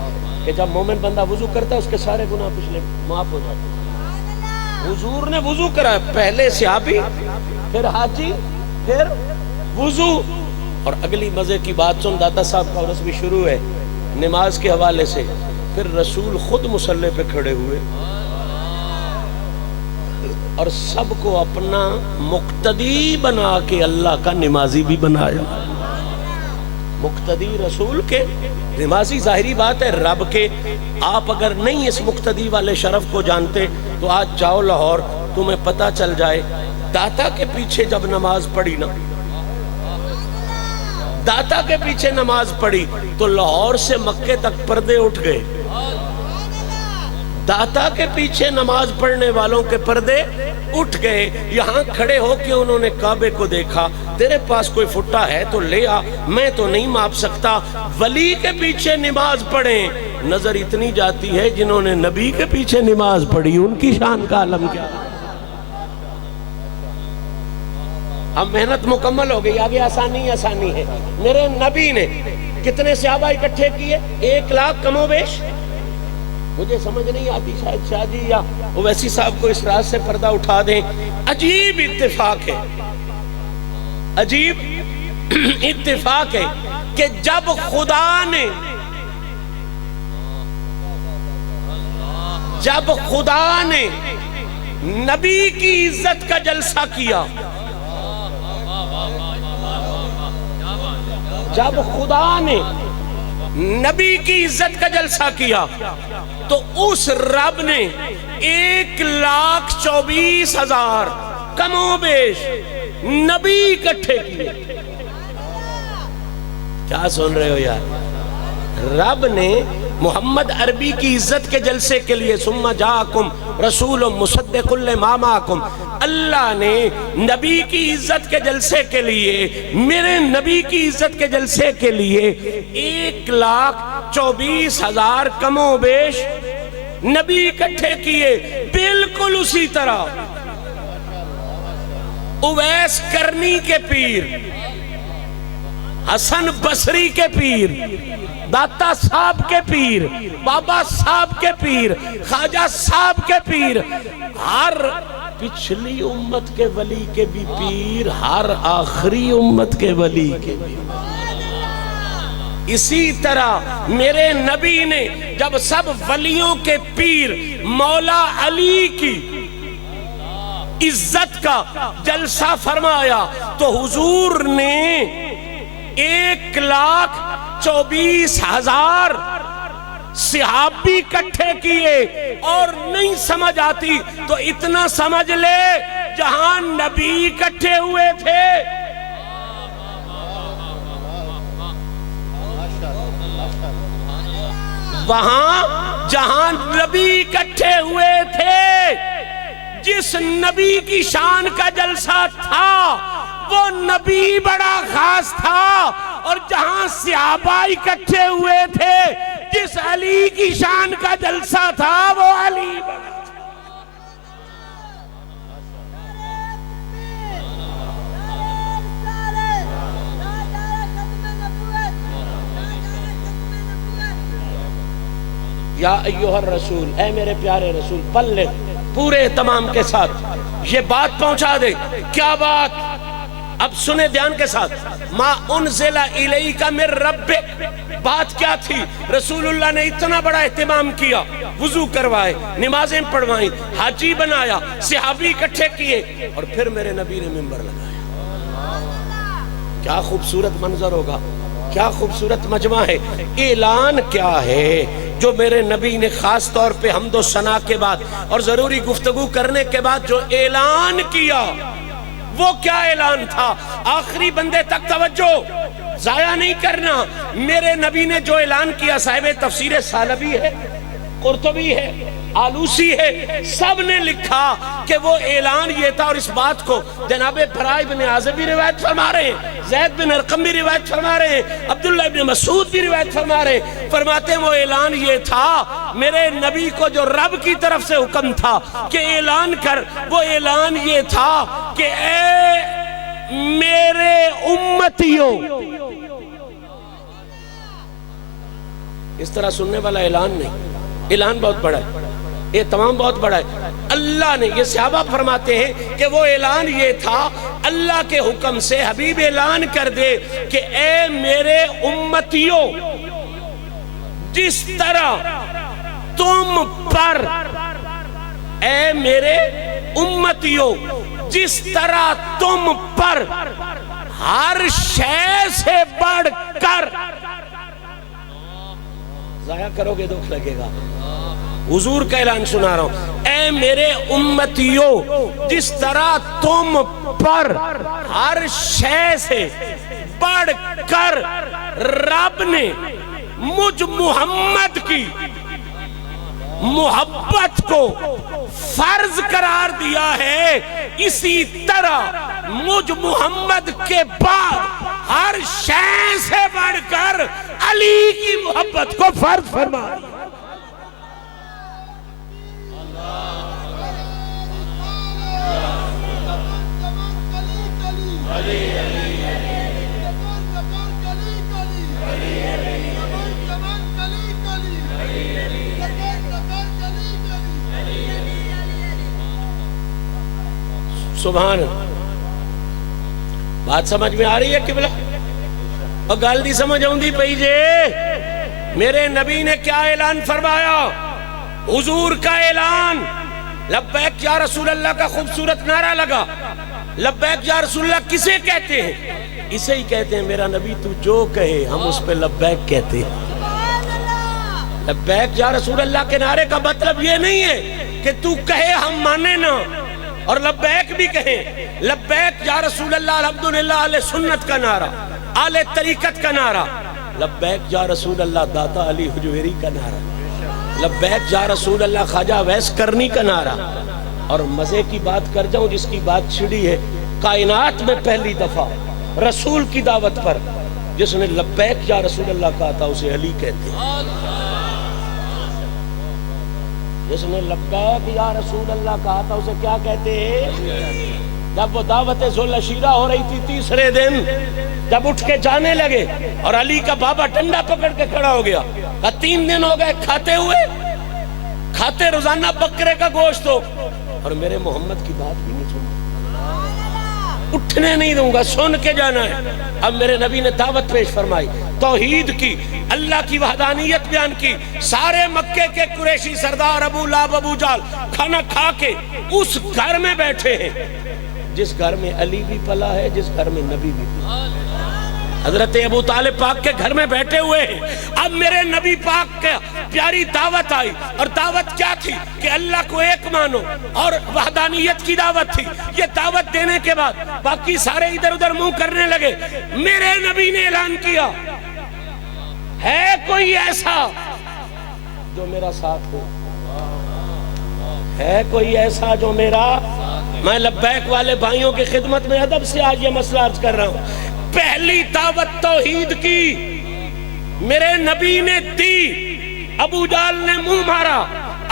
کہ جب مومن بندہ وضو کرتا ہے اس کے سارے گناہ پچھلے معاف ہو جاتے ہیں. حضور نے وضو کرایا، پہلے صحابی پھر حاجی پھر وضو. اور اگلی مزے کی بات سن، داتا صاحب کا عرس بھی شروع ہے نماز کے حوالے سے. پھر رسول خود مصلی پہ کھڑے ہوئے اور سب کو اپنا مقتدی بنا کے اللہ کا نمازی بھی بنایا. مقتدی رسول کے، نمازی ظاہری بات ہے رب کے. آپ اگر نہیں اس مقتدی والے شرف کو جانتے تو آج جاؤ لاہور، تمہیں پتہ چل جائے. داتا کے پیچھے جب نماز پڑھی نا، داتا کے پیچھے نماز پڑھی تو لاہور سے مکے تک پردے اٹھ گئے. داتا کے پیچھے نماز پڑھنے والوں کے پردے اٹھ گئے. یہاں کھڑے ہو کے انہوں نے کعبے کو دیکھا. تیرے پاس کوئی فٹا ہے تو لے آ، میں تو نہیں ماپ سکتا. ولی کے پیچھے نماز پڑھیں، نظر اتنی جاتی ہے جنہوں نے نبی کے پیچھے نماز پڑھی ان کی شان کا عالم کیا. اب محنت مکمل ہو گئی، آگے آسانی آسانی ہے. میرے نبی نے کتنے صحابہ اکٹھے کیے؟ 1 لاکھ کم و بیش. مجھے سمجھ نہیں آتی، شاید شاہ جی یا اویسی صاحب کو اس راز سے پردہ اٹھا دیں. عجیب اتفاق ہے، عجیب اتفاق ہے کہ جب خدا نے نبی کی عزت کا جلسہ کیا، جب خدا نے نبی کی عزت کا جلسہ کیا تو اس رب نے 1,24,000 کم و بیش نبی اکٹھے کیے. کیا سن رہے ہو یار؟ رب نے محمد عربی کی عزت کے جلسے کے لیے ثم جاءکم رسول مصدق لما معکم، اللہ نے نبی کی عزت کے جلسے کے لیے، میرے نبی کی عزت کے جلسے کے لیے 1,24,000 کم و بیش نبی اکٹھے کیے. بالکل اسی طرح اویس کرنی کے پیر، حسن بصری کے پیر، داتا صاحب کے پیر، بابا صاحب کے پیر، خواجہ صاحب کے پیر، ہر پچھلی امت کے ولی کے بھی پیر، ہر آخری امت کے ولی کے بھی۔ اسی طرح میرے نبی نے جب سب ولیوں کے پیر مولا علی کی عزت کا جلسہ فرمایا تو حضور نے 1,24,000 صحابی اکٹھے کیے، اور نہیں سمجھ آتی تو اتنا سمجھ لے جہاں نبی اکٹھے ہوئے تھے، وہاں جہاں نبی اکٹھے ہوئے تھے، جس نبی کی شان کا جلسہ تھا وہ نبی بڑا خاص تھا، اور جہاں صحابہ اکٹھے ہوئے تھے جس علی کی شان کا جلسہ تھا وہ علی بڑا یا ایوہ الرسول، اے میرے پیارے رسول، بلغ، پورے اہتمام کے ساتھ یہ بات پہنچا دے۔ کیا بات؟ اب سنیں دھیان کے ساتھ، ما انزل الیک من ربک، بات کیا تھی؟ رسول اللہ نے اتنا بڑا اہتمام کیا، وضو کروائے، نمازیں پڑھوائیں، حاجی بنایا، صحابی اکٹھے کیے، اور پھر میرے نبی نے منبر لگایا۔ کیا خوبصورت منظر ہوگا، کیا خوبصورت مجمع ہے۔ اعلان کیا ہے جو میرے نبی نے خاص طور پہ حمد و ثنا کے بعد اور ضروری گفتگو کرنے کے بعد جو اعلان کیا، وہ کیا اعلان تھا؟ آخری بندے تک توجہ، ضائع نہیں کرنا۔ میرے نبی نے جو اعلان کیا، صاحب تفسیر سالبی ہے، قرطبی ہے، آلوسی ہے، سب نے لکھا کہ وہ اعلان یہ تھا، اور اس بات کو جناب براء بن عازب بھی روایت فرما رہے ہیں، زید بن ارقم بھی روایت فرما رہے ہیں، عبداللہ بن مسعود بھی روایت فرما رہے ہیں، فرماتے ہیں وہ اعلان یہ تھا، میرے نبی کو جو رب کی طرف سے حکم تھا کہ اعلان کر، وہ اعلان یہ تھا کہ اے میرے امتیوں، اس طرح سننے والا اعلان نہیں، اعلان بہت بڑا ہے، یہ تمام بہت بڑا ہے۔ اللہ نے، یہ صحابہ فرماتے ہیں کہ وہ اعلان یہ تھا، اللہ کے حکم سے حبیب اعلان کر دے کہ اے میرے امتیوں، جس طرح تم پر، اے میرے امتیوں، جس طرح تم پر ہر شے سے بڑھ کر، ضائع کرو گے دکھ لگے گا، حضور کا اعلان سنا رہا ہوں، اے میرے امتیوں، جس طرح تم پر ہر شے سے بڑھ کر رب نے مجھ محمد کی محبت کو فرض قرار دیا ہے، اسی طرح مجھ محمد کے بعد ہر شے سے بڑھ کر علی کی محبت کو فرض فرما دیا۔ سبحان اللہ، بات سمجھ میں آ رہی ہے قبلہ؟ اور گل دی سمجھ آؤندی پئی جے؟ میرے نبی نے کیا اعلان فرمایا؟ حضور کا اعلان، لبیک یا رسول اللہ کا خوبصورت نعرہ لگا۔ لبیک یا رسول اللہ کسے کہتے ہیں؟ اسے ہی کہتے ہیں میرا نبی تو جو کہے ہم اس پہ لبیک کہتے ہیں۔ لبیک یا رسول اللہ کے نعرے کا مطلب یہ نہیں ہے کہ تو کہے ہم مانے نہ، اور لبیک بھی کہیں، لبیک یا رسول اللہ الحمدللہ اہل سنت کا نعرہ، اہل طریقت کا نعرہ، لبیک یا رسول اللہ داتا علی حجویری کا نعرہ، لبیک یا رسول اللہ خواجہ ویس کرنی کا نعرہ۔ اور مزے کی بات کر جاؤں، جس کی بات چھڑی ہے، کائنات میں پہلی دفعہ رسول کی دعوت پر جس نے لبیک یا رسول اللہ کہا تھا اسے علی کہتے ہیں۔ جس نے لبیک یا رسول اللہ کہا تھا اسے کیا کہتے ہیں؟ جب وہ دعوت ذوالعشیرہ ہو رہی تھی تیسرے دن جب اٹھ کے جانے لگے اور علی کا بابا ڈنڈا پکڑ کے کھڑا ہو گیا، کہا 3 دن ہو گئے کھاتے ہوئے، کھاتے روزانہ بکرے کا گوشت ہو، اور میرے محمد کی بات بھی نہیں سنتے، اٹھنے نہیں دوں گا، سن کے جانا ہے۔ اب میرے نبی نے دعوت پیش فرمائی، توحید کی، اللہ کی وحدانیت بیان کی۔ سارے مکے کے قریشی سردار ابو لہب ابو جہل کھانا کھا کے اس گھر میں بیٹھے ہیں جس گھر میں علی بھی پلا ہے، جس گھر میں نبی بھی پلا ہے۔ حضرت ابو طالب پاک کے گھر میں بیٹھے ہوئے ہیں۔ اب میرے نبی پاک کا پیاری دعوت آئی، اور دعوت کیا تھی کہ اللہ کو ایک مانو، اور وحدانیت کی دعوت تھی۔ یہ دعوت دینے کے بعد باقی سارے ادھر ادھر منہ کرنے لگے۔ میرے نبی نے اعلان کیا، ہے کوئی ایسا جو میرا ساتھ ہو؟ ہے کوئی ایسا جو میرا؟ میں لبیک والے بھائیوں کی خدمت میں ادب سے آج یہ مسئلہ عرض کر رہا ہوں۔ پہلی دعوت توحید کی میرے نبی نے دی، ابو جہل نے منہ مارا،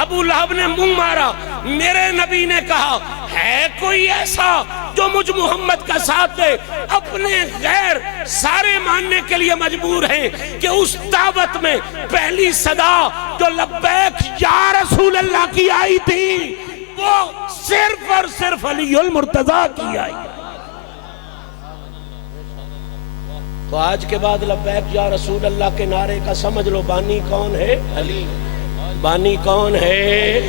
ابو لہب نے منہ مارا۔ میرے نبی نے کہا، ہے کوئی ایسا جو مجھ محمد کا ساتھ دے؟ اپنے غیر سارے ماننے کے لیے مجبور ہیں کہ اس دعوت میں پہلی صدا جو لبیک یا رسول اللہ کی آئی تھی وہ صرف اور صرف علی المرتضیٰ کی آئی۔ تو آج کے بعد لبیک یا رسول اللہ کے نعرے کا سمجھ لو بانی کون ہے؟ علی۔ بانی کون ہے؟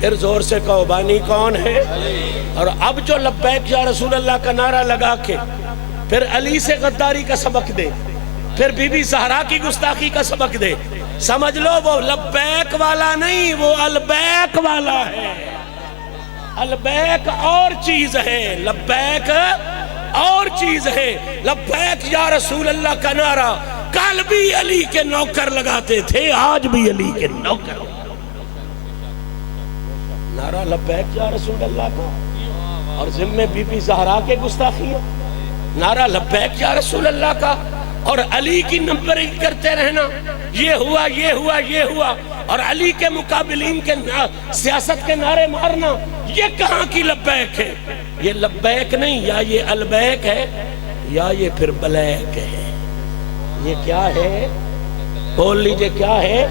پھر زور سے کہو، بانی کون ہے؟ اور اب جو لبیک یا رسول اللہ کا نعرہ لگا کے پھر علی سے غداری کا سبق دے، پھر بی بی زہرا کی گستاخی کا سبق دے، سمجھ لو وہ لبیک والا نہیں، وہ البیک والا ہے۔ البیک اور چیز ہے، لبیک اور چیز ہے۔ لبیک یا رسول اللہ کا نعرہ کل بھی علی کے نوکر لگاتے تھے، آج بھی علی کے نوکر۔ نعرہ لبیک یا رسول اللہ کا، اور ذمے بی بی زہرا کے گستاخی ہے۔ نعرہ لبیک یا رسول اللہ کا اور علی کی نمبرنگ کرتے رہنا، یہ ہوا یہ ہوا یہ ہوا، اور علی کے مقابلین کے سیاست کے نعرے مارنا، یہ کہاں کی لبیک ہے؟ یہ لبیک نہیں، یا یہ البیک ہے یا یہ پھر بلیک ہے۔ یہ کیا ہے؟ بول لیجئے کیا ہے؟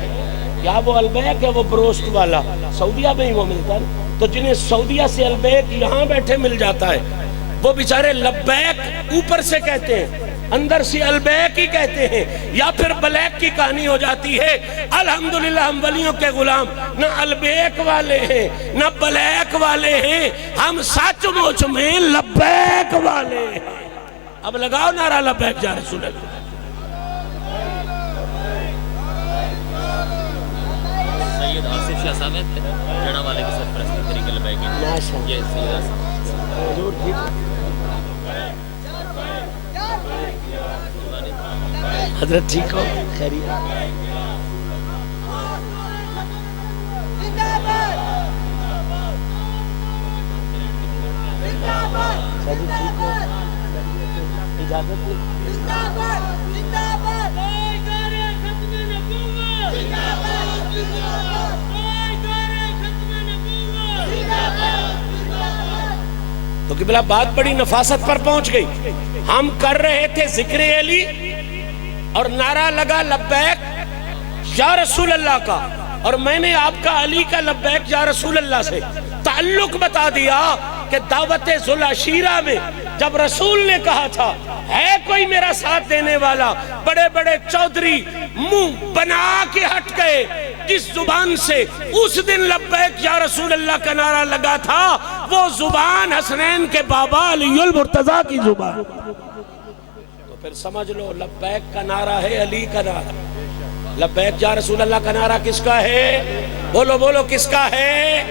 کیا وہ البیک ہے؟ وہ بروسٹ والا سعودیہ میں ہی وہ ملتا ہے، تو جنہیں سعودیہ سے البیک یہاں بیٹھے مل جاتا ہے وہ بیچارے لبیک اوپر سے کہتے ہیں، اندر سے البیک ہی کہتے ہیں، یا پھر بلیک کی کہانی ہو جاتی ہے۔ الحمدللہ ہم ولیوں کے غلام نہ البیک والے ہیں نہ بلیک والے ہیں، ہم سچ مچ میں لبیک والے ہیں۔ اب لگاؤ نعرہ لبیک یا رسول اللہ۔ سید آصف شاہ صاحب جڑا والے کے ساتھ پرست طریقے لبیک ہیں، یہ سید آصف حضرت ٹھیک ہو؟ خیریت؟ اجازت تو قبلہ بات بڑی نفاست پر پہنچ گئی۔ ہم کر رہے تھے ذکر علی اور نعرہ لگا لبیک یا رسول اللہ کا، اور میں نے آپ کا علی کا لبیک یا رسول اللہ سے تعلق بتا دیا کہ دعوت ذوالعشیرہ میں جب رسول نے کہا تھا ہے کوئی میرا ساتھ دینے والا، بڑے بڑے چودھری منہ بنا کے ہٹ گئے۔ جس زبان سے اس دن لبیک یا رسول اللہ کا نعرہ لگا تھا وہ زبان حسنین کے بابا علی المرتضیٰ کی زبان۔ تو پھر سمجھ لو لبیک کا نعرہ ہے علی کا نعرہ، لبیک یا رسول اللہ کا نعرہ کس کا ہے؟ بولو بولو کس کا ہے؟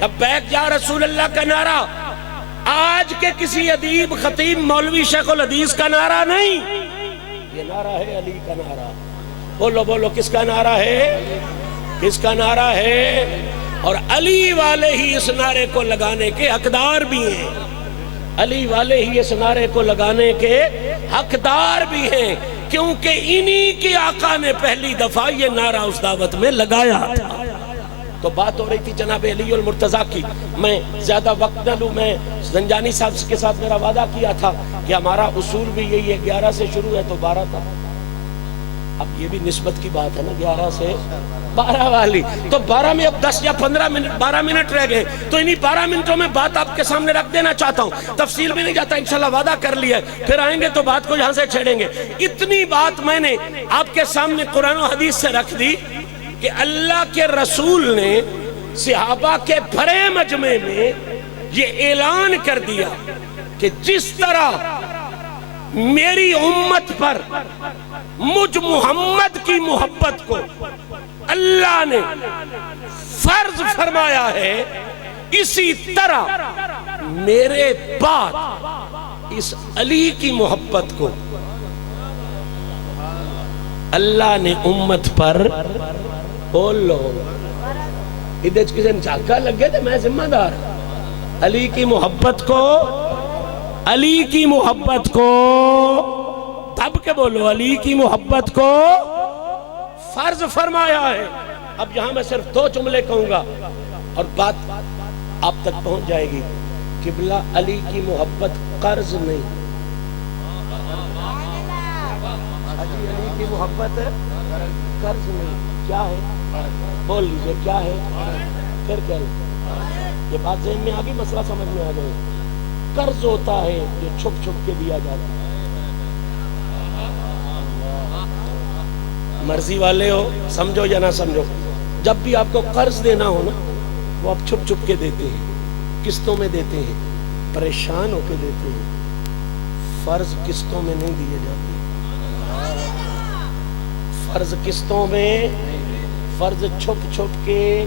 لبیک یا رسول اللہ کا نعرہ آج کے کسی ادیب خطیب مولوی شیخ الحدیث کا نعرہ نہیں، یہ نعرہ ہے علی کا نعرہ۔ بولو بولو کس کا نعرہ ہے؟ کس کا نعرہ ہے؟ اور علی والے ہی اس نعرے کو لگانے کے حقدار بھی ہیں، علی والے ہی اس نعرے کو لگانے کے حقدار بھی ہیں، کیونکہ انہی کے آقا نے پہلی دفعہ یہ نعرہ اس دعوت میں لگایا تھا۔ تو بات ہو رہی تھی جناب علی المرتضیٰ کی. میں زیادہ وقت نہ لوں, میں زنجانی صاحب کے ساتھ میرا وعدہ کیا تھا کہ ہمارا اصول بھی یہی ہے 11 سے شروع ہے تو 12 تک. اب یہ بھی نسبت کی بات ہے نا, 11 سے 12 والی, تو 12 میں اب 10 یا 15 منٹ 12 منٹ رہ گئے, تو انہی 12 منٹوں میں بات آپ کے سامنے رکھ دینا چاہتا ہوں. تفصیل میں نہیں جاتا, انشاءاللہ وعدہ کر لیا ہے, پھر آئیں گے تو بات کو یہاں سے چھیڑیں گے. اتنی بات میں نے آپ کے سامنے قرآن و حدیث سے رکھ دی کہ اللہ کے رسول نے صحابہ کے بھرے مجمع میں یہ اعلان کر دیا کہ جس طرح میری امت پر مجھ محمد کی محبت کو اللہ نے فرض فرمایا ہے, اسی طرح میرے بعد اس علی کی محبت کو اللہ نے امت پر بول لو ادھر کسی نے چاکا لگ گئے تھے, میں ذمہ دار. علی کی محبت کو, علی کی محبت کو دب کے بولو, علی کی محبت کو فرض فرمایا ہے. اب یہاں میں صرف 2 جملے کہوں گا اور بات آپ تک پہنچ جائے گی. قبلہ علی کی محبت قرض نہیں, علی کی محبت قرض نہیں. کیا ہے بول لیجئے, کیا ہے پھر کہہ لیں. یہ بات ذہن میں آگئی, مسئلہ سمجھ میں آ گئے. قرض ہوتا ہے جو چھپ چھپ کے دیا جاتا ہے. مرضی والے ہو سمجھو یا نہ سمجھو, جب بھی آپ کو قرض دینا ہو نا, وہ آپ چھپ چھپ کے دیتے ہیں, قسطوں میں دیتے ہیں, پریشان ہو کے دیتے ہیں. فرض قسطوں میں نہیں دیے جاتے. فرض قسطوں میں, فرض چھپ چھپ کے,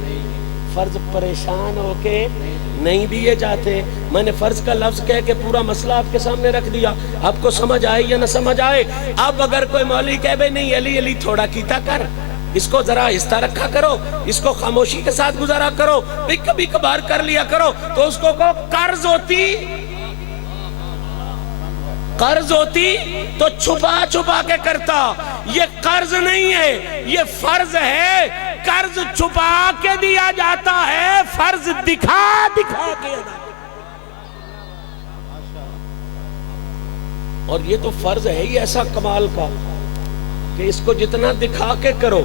فرض پریشان ہو کے نہیں دیے جاتے. میں نے فرض کا لفظ کہہ کے پورا مسئلہ آپ کے سامنے رکھ دیا, آپ کو سمجھ آئے یا نہ سمجھ آئے. اب اگر کوئی مولوی کہے بھئی نہیں علی علی تھوڑا کیتا کر, اس کو ذرا آہستہ رکھا کرو, اس کو خاموشی کے ساتھ گزارا کرو, بھئی کبھی کبھار کر لیا کرو, تو اس کو قرض ہوتی, قرض ہوتی تو چھپا چھپا کے کرتا. یہ قرض نہیں ہے, یہ فرض ہے. قرض چھپا کے دیا جاتا ہے, فرض دکھا دکھا کے. اور یہ تو فرض ہے ہی ایسا کمال کا کہ اس کو جتنا دکھا کے کرو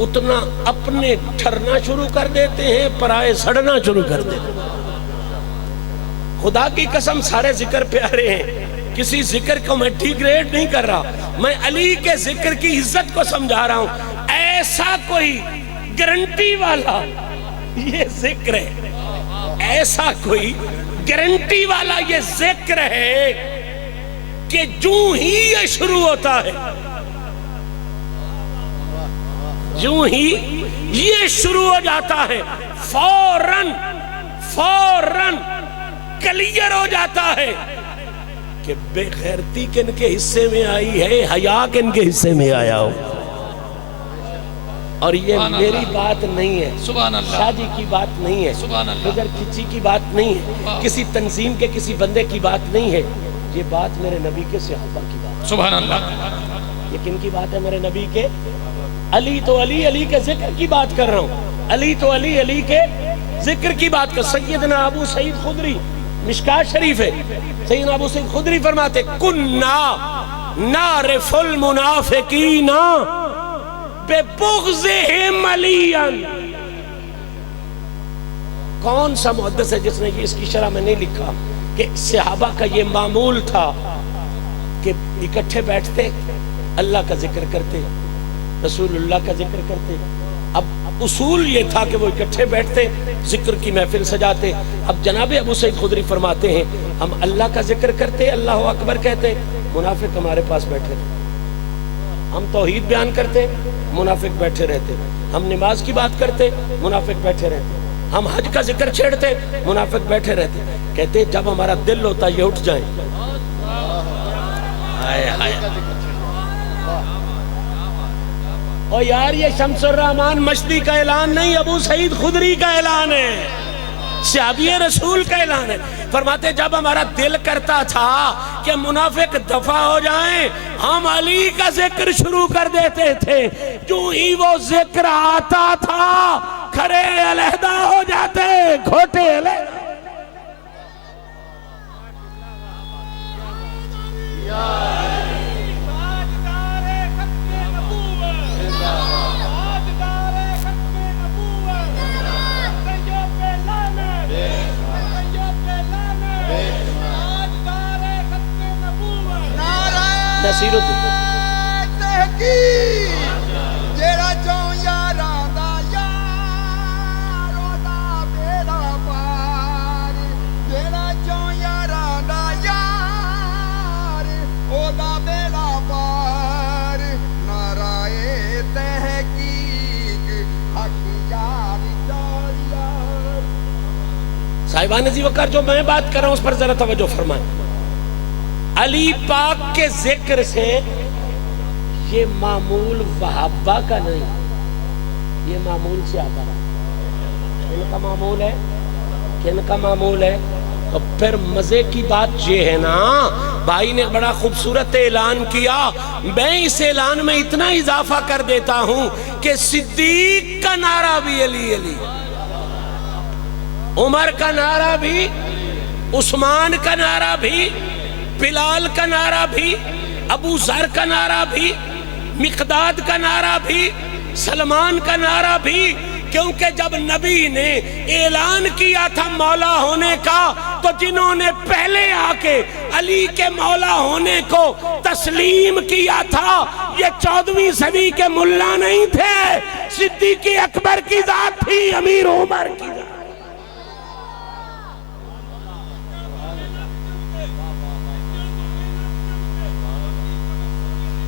اتنا اپنے ٹھرنا شروع کر دیتے ہیں, پرائے سڑنا شروع کر دیتے ہیں. خدا کی قسم سارے ذکر پیارے ہیں, کسی ذکر کو میں ڈی گریڈ نہیں کر رہا, میں علی کے ذکر کی عزت کو سمجھا رہا ہوں. ایسا کوئی گارنٹی والا یہ ذکر ہے, ایسا کوئی گارنٹی والا یہ ذکر ہے کہ جو ہی یہ شروع ہوتا ہے, جو ہی یہ شروع ہو جاتا ہے, فوراً فوراً کلیئر ہو جاتا ہے کہ بے غیرتی کن کے حصے میں آئی ہے, حیا کن کے حصے میں آیا ہو. اور یہ میری بات نہیں ہے, شاہ جی کی بات نہیں ہے, ادھر کسی کی بات نہیں ہے, کسی تنظیم کے کسی بندے کی بات نہیں ہے. یہ بات میرے نبی کے صحابہ کی بات. سبحان اللہ. یہ کن کی بات ہے؟ میرے نبی کے. علی تو علی, علی کے ذکر کی بات کر رہا ہوں. علی تو علی, علی کے ذکر کی بات کر. سیدنا ابو سعید خدری, مشکات شریف ہے, سیدنا ابو سعید خدری فرماتے کننا نعرف المنافقین ببغضہم علیاً. کون سا محدث ہے جس نے یہ اس کی شرح میں نہیں لکھا کہ صحابہ کا یہ معمول تھا کہ اکٹھے بیٹھتے, اللہ کا ذکر کرتے, رسول اللہ کا ذکر کرتے. اب اصول یہ تھا کہ وہ اکٹھے بیٹھتے, ذکر کی محفل سجاتے. اب جناب ابو سعید خدری فرماتے ہیں ہم اللہ کا ذکر کرتے, اللہ اکبر کہتے, منافق ہمارے پاس بیٹھے. ہم توحید بیان کرتے, منافق بیٹھے رہتے. ہم نماز کی بات کرتے, منافق بیٹھے رہتے. ہم حج کا ذکر چھیڑتے, منافق بیٹھے رہتے. کہتے جب ہمارا دل ہوتا یہ اٹھ جائیں. اور یار یہ شمس الرحمان مشدی کا اعلان نہیں, ابو سعید خدری کا اعلان ہے, صحابی رسول کا اعلان ہے. فرماتے جب ہمارا دل کرتا تھا کہ منافق دفع ہو جائیں, ہم علی کا ذکر شروع کر دیتے تھے. جو ہی وہ ذکر آتا تھا کھڑے علیحدہ ہو جاتے کھوٹے علیحدہ. نصیر الدین جیڑا چون یاراں دا یار اودا بیڑا پار جیڑا چون یاراں دا یار اودا بیڑا پار نعرہ تحقیق حق یار یار. صاحبان عزیز وقار جو میں بات کر رہا ہوں اس پر ذرا توجہ فرمائیں. علی پاک کے ذکر سے یہ معمول وہابہ کا نہیں، یہ معمول سے آتا ہے. کن کا معمول ہے؟ کن کا معمول ہے؟ تو پھر مزے کی بات یہ ہے نا، بھائی نے بڑا خوبصورت اعلان کیا. میں اس اعلان میں اتنا اضافہ کر دیتا ہوں کہ صدیق کا نعرہ بھی علی علی، عمر کا نعرہ بھی، عثمان کا نعرہ بھی، بلال کا نعرہ بھی، ابو ذر کا نعرہ بھی، مقداد کا نعرہ بھی، سلمان کا نعرہ بھی. کیونکہ جب نبی نے اعلان کیا تھا مولا ہونے کا تو جنہوں نے پہلے آ کے علی کے مولا ہونے کو تسلیم کیا تھا یہ 14ویں صدی کے ملا نہیں تھے، صدیق اکبر کی ذات تھی، امیر عمر کی ذات.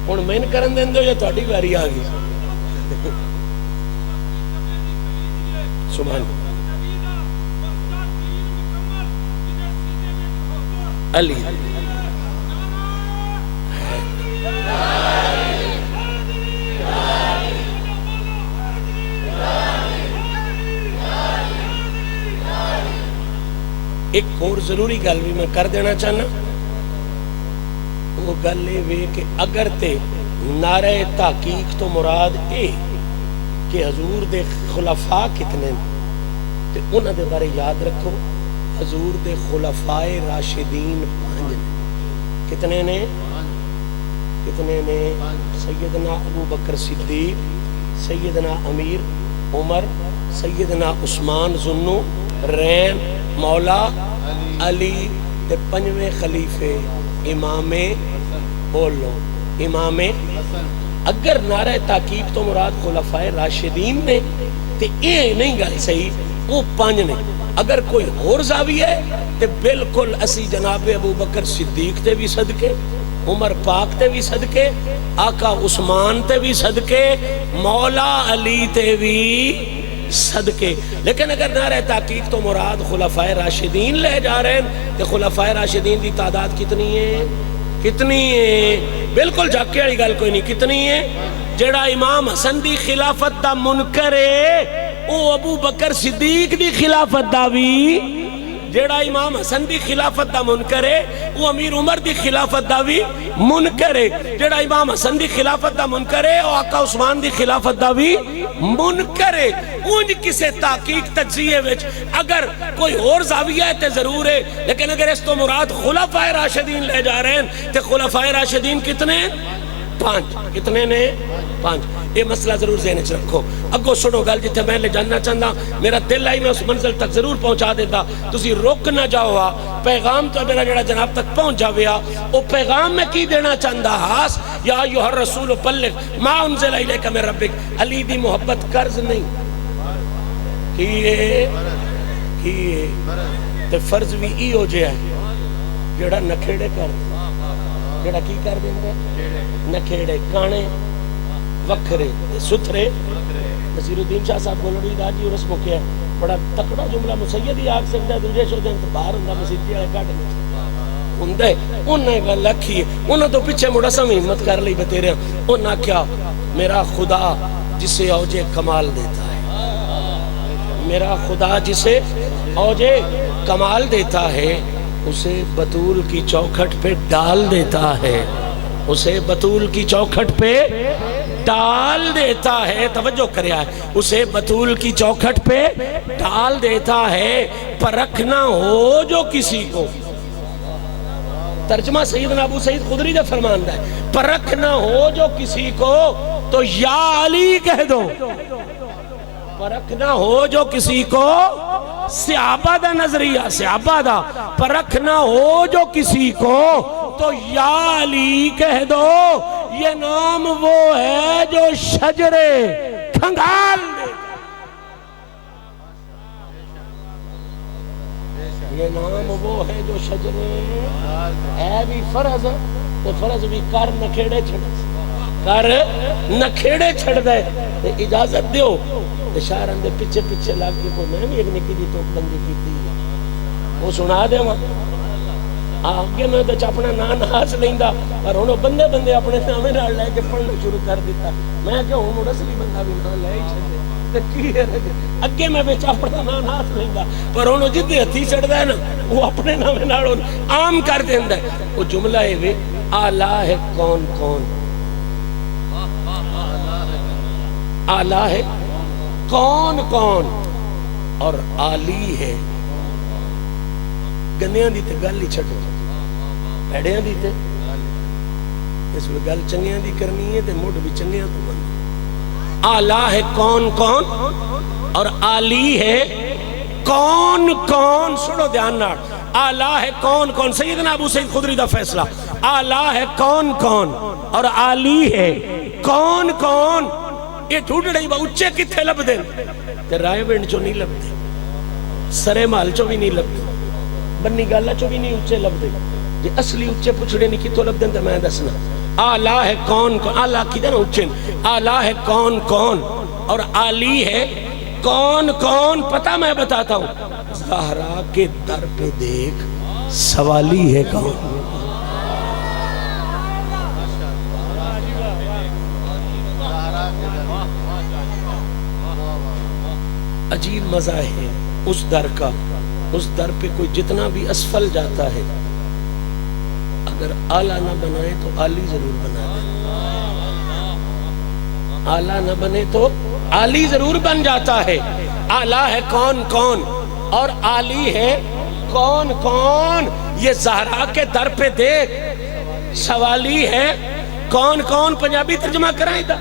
ہن میں کرن دین دو یا تہاڈی واری آ گئی. سبحان علی ایک اور ضروری گل بھی میں کر دینا چاہنا. وہ گل یہ کہ اگر تے نعرہ تحقیق تو مراد اے کہ حضور دے خلفاء کتنے تے انہاں دے بارے یاد رکھو. حضور دے خلفاء راشدین 5 کتنے نے؟ کتنے نے؟ سیدنا ابو بکر صدیق، سیدنا امیر عمر، سیدنا عثمان ذو النورین، مولا علی تے 5ویں خلیفے امام بولو امام. اگر نعرہ تحقیق تو مراد خلفاء راشدین نے تے اے نہیں گل صحیح، وہ 5 نے. اگر کوئی اور زاویہ ہے تے بالکل اسی جناب ابو بکر صدیق تے بھی صدقے، عمر پاک تے بھی صدقے، آقا عثمان تے بھی صدقے، مولا علی تے بھی صدقے. لیکن اگر نعرہ تحقیق تو مراد خلفاء راشدین لے جا رہے ہیں تو خلفاء راشدین دی تعداد کتنی ہے؟ کتنی ہے؟ بالکل جھاکے والی گل کوئی نہیں. کتنی ہے؟ جڑا امام حسن دی خلافت دا منکر ہے او ابو بکر صدیق دی خلافت دا بھی، جڑا امام حسن دی خلافت دا منکر ہے وہ امیر عمر دی خلافت دا بھی منکر ہے، جڑا امام حسن دی خلافت دا منکر ہے وہ آقا عثمان دی خلافت دا بھی منکر ہے. اونج کسے تحقیق تجزیے وچ اگر کوئی اور زاویہ ہے تے ضرور ہے، لیکن اگر اس تو مراد خلفاء راشدین لے جا رہے ہیں تے خلفاء راشدین کتنے؟ 5. کتنے نے؟ 5. یہ مسئلہ ضرور ذہن وچ رکھو. اگو سنو گل جتھے میں لے جاننا چاہتا، میرا دل آئی میں اس منزل تک ضرور پہنچا دیتا. تسی رک نہ جاؤ، پیغام تو میرا جڑا جناب تک پہنچ جاویا. او پیغام میں کی دینا چاہتا ہاس یا ایھا الرسول بلغ ما انزل الیک من ربک. علی دی محبت قرض نہیں کیے تے فرض بھی ای ہو جائے جڑا نکھیڑے کر جڑا کی کر دیں نکھیڑے کانے وکھرے ستھرے. نصیر الدین شاہ صاحب گولڑی دا جی رسم کیا بڑا تکڑا جملہ مسید ہی آگ سکتا ہے دوجے شوتے ہیں تو باہر ہندہ مسیدی والے کاٹ ہندے. انہیں گل لکھی انہوں تو پیچھے مڑا سا ہمت کر لی بتے رہے ہیں. انہوں کیا میرا خدا جسے اوجے کمال دیتا ہے، میرا خدا جسے اوجے کمال دیتا ہے اسے بطول کی چوکھٹ پہ ڈال دیتا ہے. اسے بطول کی چوکھٹ پہ ڈال دیتا ہے. توجہ کریا ہے, اسے بطول کی چوکھٹ پہ ڈال دیتا ہے, پرکھ نہ ہو جو کسی کو. ترجمہ سیدنا ابو سعید خدری کا فرماندہ ہے, پرکھ نہ ہو جو کسی کو تو یا علی کہہ دو. پرکھ نہ ہو جو کسی کو, صحابہ دا نظریہ, صحابہ دا, پرکھ نہ ہو جو کسی کو تو یا علی کہہ دو. یہ نام وہ ہے جو شجرے کھنگال دے. یہ نام وہ ہے جو شجرے اے بھی فرض تو فرض بھی کر نہ کھیڑے چھڑ, کر نہ کھیڑے چھڑ دے. اجازت دیو اشارہ دے پیچھے پیچھے لگ کے کوئی میں بھی ایک نکی دی توک بندی کی تھی وہ سنا دے وہاں آگے میں تو اپنا نام ناس لیندہ اور انہوں بندے بندے اپنے نامے نال لے کے پڑھنا شروع کر دیتا. میں کہ ہوں اصلی بندہ بھی نام لے ہی چھتے تو کی ہے اگے میں بیچ اپنا نام ناس لیندہ پر انہوں جدے ہتھی چڑھتا ہے نا وہ اپنے نامے نال عام کر دیندہ ہے. وہ جملہ ہے وے آلہ ہے کون کون, آلہ ہے کون کون اور آلی ہے. گنیاں دی تے گل ہی چھٹو, پیڑیاں دی تے اس میں گل چنگیاں دی کرنی ہے تے موڑ بھی چنگیاں تو بن. آلہ ہے کون کون اور آلی ہے کون کون. سنو دھیان نال, آلہ ہے کون کون, سیدنا ابو سعید خدری دا فیصلہ. آلہ ہے کون کون اور آلی ہے کون کون. یہ ٹھوٹ رہی با اچھے کتھے لب دیں تے رائے وینڈ چو نہیں لب دیں, سرے مال چو بھی نہیں لب دیں, بنی گالا چو بھی نہیں اچھے لب دیں. جی اصلی اچھے پوچھڑے نہیں کتوں لب دیں تے میں دسنا. آلہ ہے کون کون, آلہ کی دے نا اچھے, آلہ ہے کون کون اور آلی ہے کون کون. پتہ میں بتاتا ہوں, زہرا کے در پہ دیکھ سوالی ہے کون. عجیب مزہ ہے اس در کا. اس در پہ کوئی جتنا بھی اسفل جاتا ہے اگر آلہ نہ بنائے تو آلی ضرور بنا دے, آلہ نہ بنے تو آلی ضرور بن جاتا ہے. آلہ ہے کون کون اور آلی ہے کون کون. یہ زہرا کے در پہ دیکھ سوالی ہے کون کون. پنجابی ترجمہ کرائیں تھا,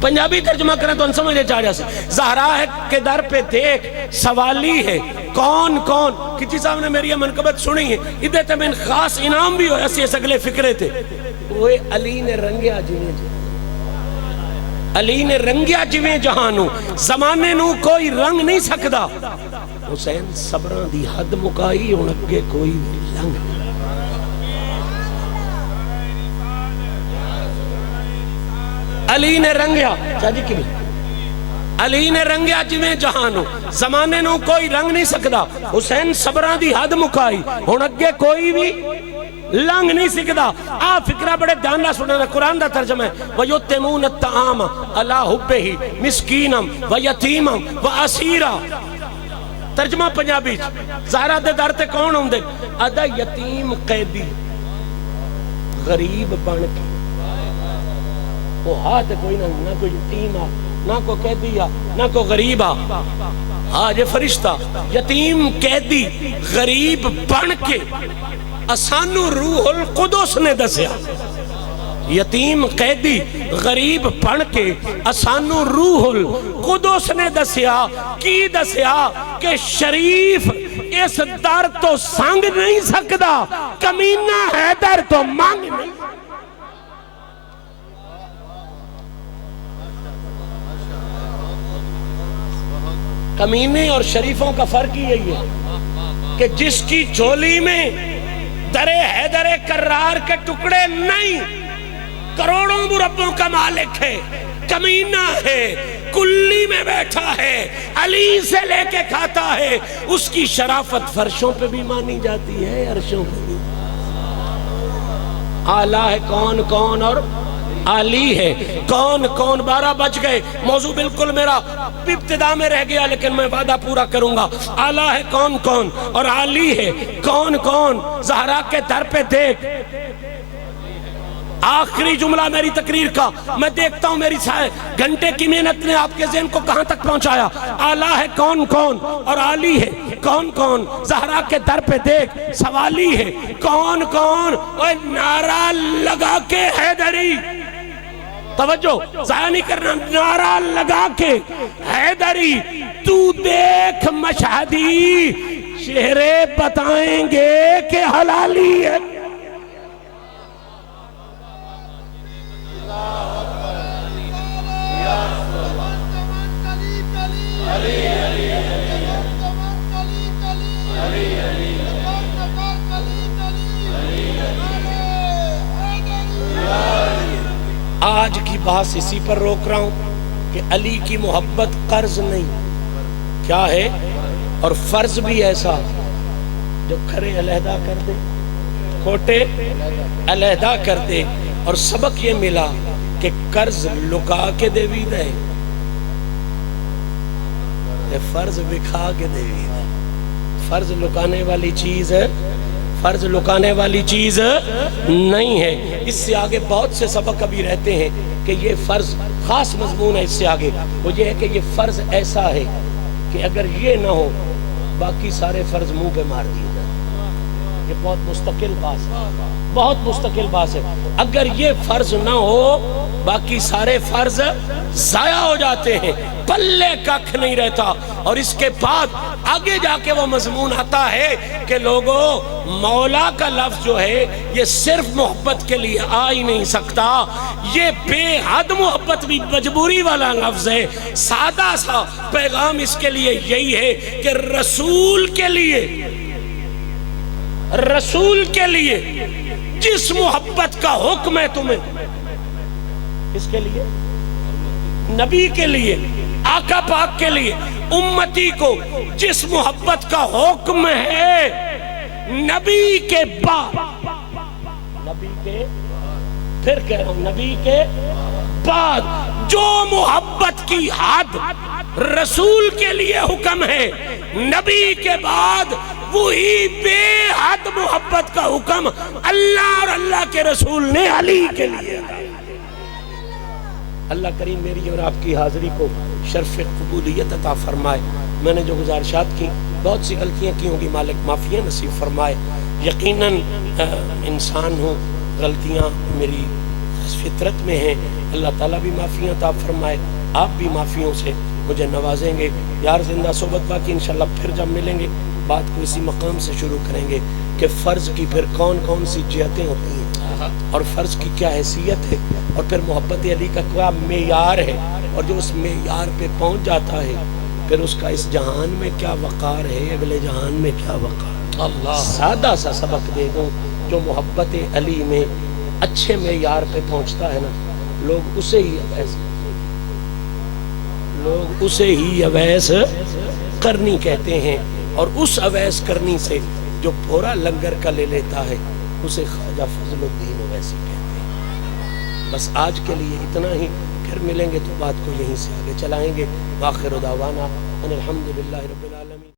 پنجابی ترجمہ کریں تو ان سمجھے چاہ جا سے. زہرا کے در پہ دیکھ سوالی ہے کون کون. کسی صاحب نے میری یہ منقبت سنی ہے, ادھے تے میں خاص انعام بھی ہو ایسی اس اگلے فکرے تھے. وہ علی نے رنگیا جویں جہانو, علی نے رنگیا جویں جہانو, زمانے نو کوئی رنگ نہیں سکدا. حسین صبران دی حد مکائی ہون اگے کوئی رنگ نہیں. علی نے رنگیا چاہجی کی بھی علی نے رنگیا جویں جہانو, زمانے نو کوئی رنگ نہیں سکدا. حسین صبران دی حد مکائی ہون اگے کوئی بھی لنگ نہیں سکدا. آپ فکرہ بڑے دھیان نہ سننا, قرآن دا ترجمہ ہے وَيُطْعِمُونَ الطَّعَامَ عَلَىٰ حُبِّهِ مِسْكِينًا وَيَتِيمًا وَأَسِيرًا. ترجمہ پنجابی زہرا دے در تے کون ہوندے, ادا یتیم قیدی غریب بن کے. وہ ہاتھ کوئی نہ کوئی یتیم آ, نہ کوئی قیدی آ, نہ کوئی غریب آ. آج فرشتہ یتیم قیدی غریب بن کے اسانو روح القدس نے دسیا. یتیم قیدی غریب بن کے اسانو روح القدس نے دسیا. کی دسیا کہ شریف اس در تو سنگ نہیں سکدا, کمینہ ہے در تو مانگ نہیں. کمینے اور شریفوں کا فرق یہی ہے کہ جس کی جھولی میں در حیدر کرار کے ٹکڑے نہیں, کروڑوں مربوں کا مالک ہے, کمینہ ہے, کلی میں بیٹھا ہے, علی سے لے کے کھاتا ہے, اس کی شرافت فرشوں پہ بھی مانی جاتی ہے, عرشوں پہ بھی. آلہ ہے کون کون اور علی ہے کون کون. 12 بج گئے, موضوع بالکل میرا ابتدا میں رہ گیا لیکن میں وعدہ پورا کروں گا. آلہ ہے کون کون اور علی ہے کون کون. زہرا کے در پہ دیکھ آخری جملہ میری تقریر کا، میں دیکھتا ہوں میری گھنٹے کی محنت نے آپ کے ذہن کو کہاں تک پہنچایا۔ اعلیٰ ہے کون کون اور عالی ہے کون کون، زہرا کے در پہ دیکھ سوالی ہے کون کون، اور نعرہ لگا کے حیدری، توجہ ضائع نہیں کرنا، نعرہ لگا کے حیدری تو دیکھ مشہدی، چہرے بتائیں گے کہ حلالی ہے۔ آج کی بات اسی پر روک رہا ہوں کہ علی کی محبت قرض نہیں، کیا ہے، اور فرض بھی ایسا جو کھرے علیحدہ کر دے، کھوٹے علیحدہ کر دے۔ اور سبق یہ ملا کہ قرض لکا کے دے بھی دے، فرض بکھا کے دے بھی دے۔ فرض لکانے والی چیز ہے، فرض لکانے والی چیز نہیں ہے۔ اس سے آگے بہت سے سبق ابھی رہتے ہیں کہ یہ فرض خاص مضمون ہے۔ اس سے آگے وہ یہ ہے کہ یہ فرض ایسا ہے کہ اگر یہ نہ ہو باقی سارے فرض منہ پہ مار دیے جائیں۔ یہ بہت مستقل بات ہے، بہت مستقل بات ہے۔ اگر یہ فرض نہ ہو باقی سارے فرض ضائع ہو جاتے ہیں، پلے ککھ نہیں رہتا۔ اور اس کے بعد آگے جا کے وہ مضمون آتا ہے کہ لوگوں مولا کا لفظ جو ہے یہ صرف محبت کے لیے آ ہی نہیں سکتا، یہ بے حد محبت بھی مجبوری والا لفظ ہے۔ سادہ سا پیغام اس کے لیے یہی ہے کہ رسول کے لیے جس محبت کا حکم ہے تمہیں، اس کے لیے نبی کے لیے، آقا پاک کے لیے، امتی کو جس محبت کا حکم ہے، نبی کے بعد، نبی کے، پھر کہہ رہا ہوں، نبی کے بعد جو محبت کی حد رسول کے لیے حکم ہے، نبی کے بعد وہی بے حد محبت کا حکم اللہ اور اللہ کے رسول نے علی کے لیے۔ اللہ کریم میری اور آپ کی حاضری کو شرف قبولیت عطا فرمائے۔ میں نے جو گزارشات کی بہت سی غلطیاں کی ہوں گی، مالک معافیاں نصیب فرمائے۔ یقیناً انسان ہوں، غلطیاں میری فطرت میں ہیں، اللہ تعالیٰ بھی معافیاں عطا فرمائے، آپ بھی معافیوں سے مجھے نوازیں گے۔ یار زندہ صحبت باقی انشاءاللہ پھر جب ملیں گے بات کو اسی مقام سے شروع کریں گے کہ فرض کی پھر کون کون سی جہتیں ہوتی ہیں اور فرض کی کیا حیثیت ہے، اور پھر محبت علی کا کیا معیار ہے، اور جو اس معیار پہ پہنچ جاتا ہے پھر اس کا اس جہان میں کیا وقار ہے، اگلے جہان میں کیا وقار۔ اللہ سادہ سا سبق دے دوں، جو محبت علی میں اچھے معیار پہ پہنچتا ہے نا، لوگ اسے ہی اویس کرنی کہتے ہیں، اور اس اویس کرنی سے جو بھورا لنگر کا لے لیتا ہے اسے خواجہ فضل الدین اویسی کہتے ہیں۔ بس آج کے لیے اتنا ہی، پھر ملیں گے تو بات کو یہیں سے آگے چلائیں گے۔ وآخر دعوانا ان الحمدللہ رب العالمین۔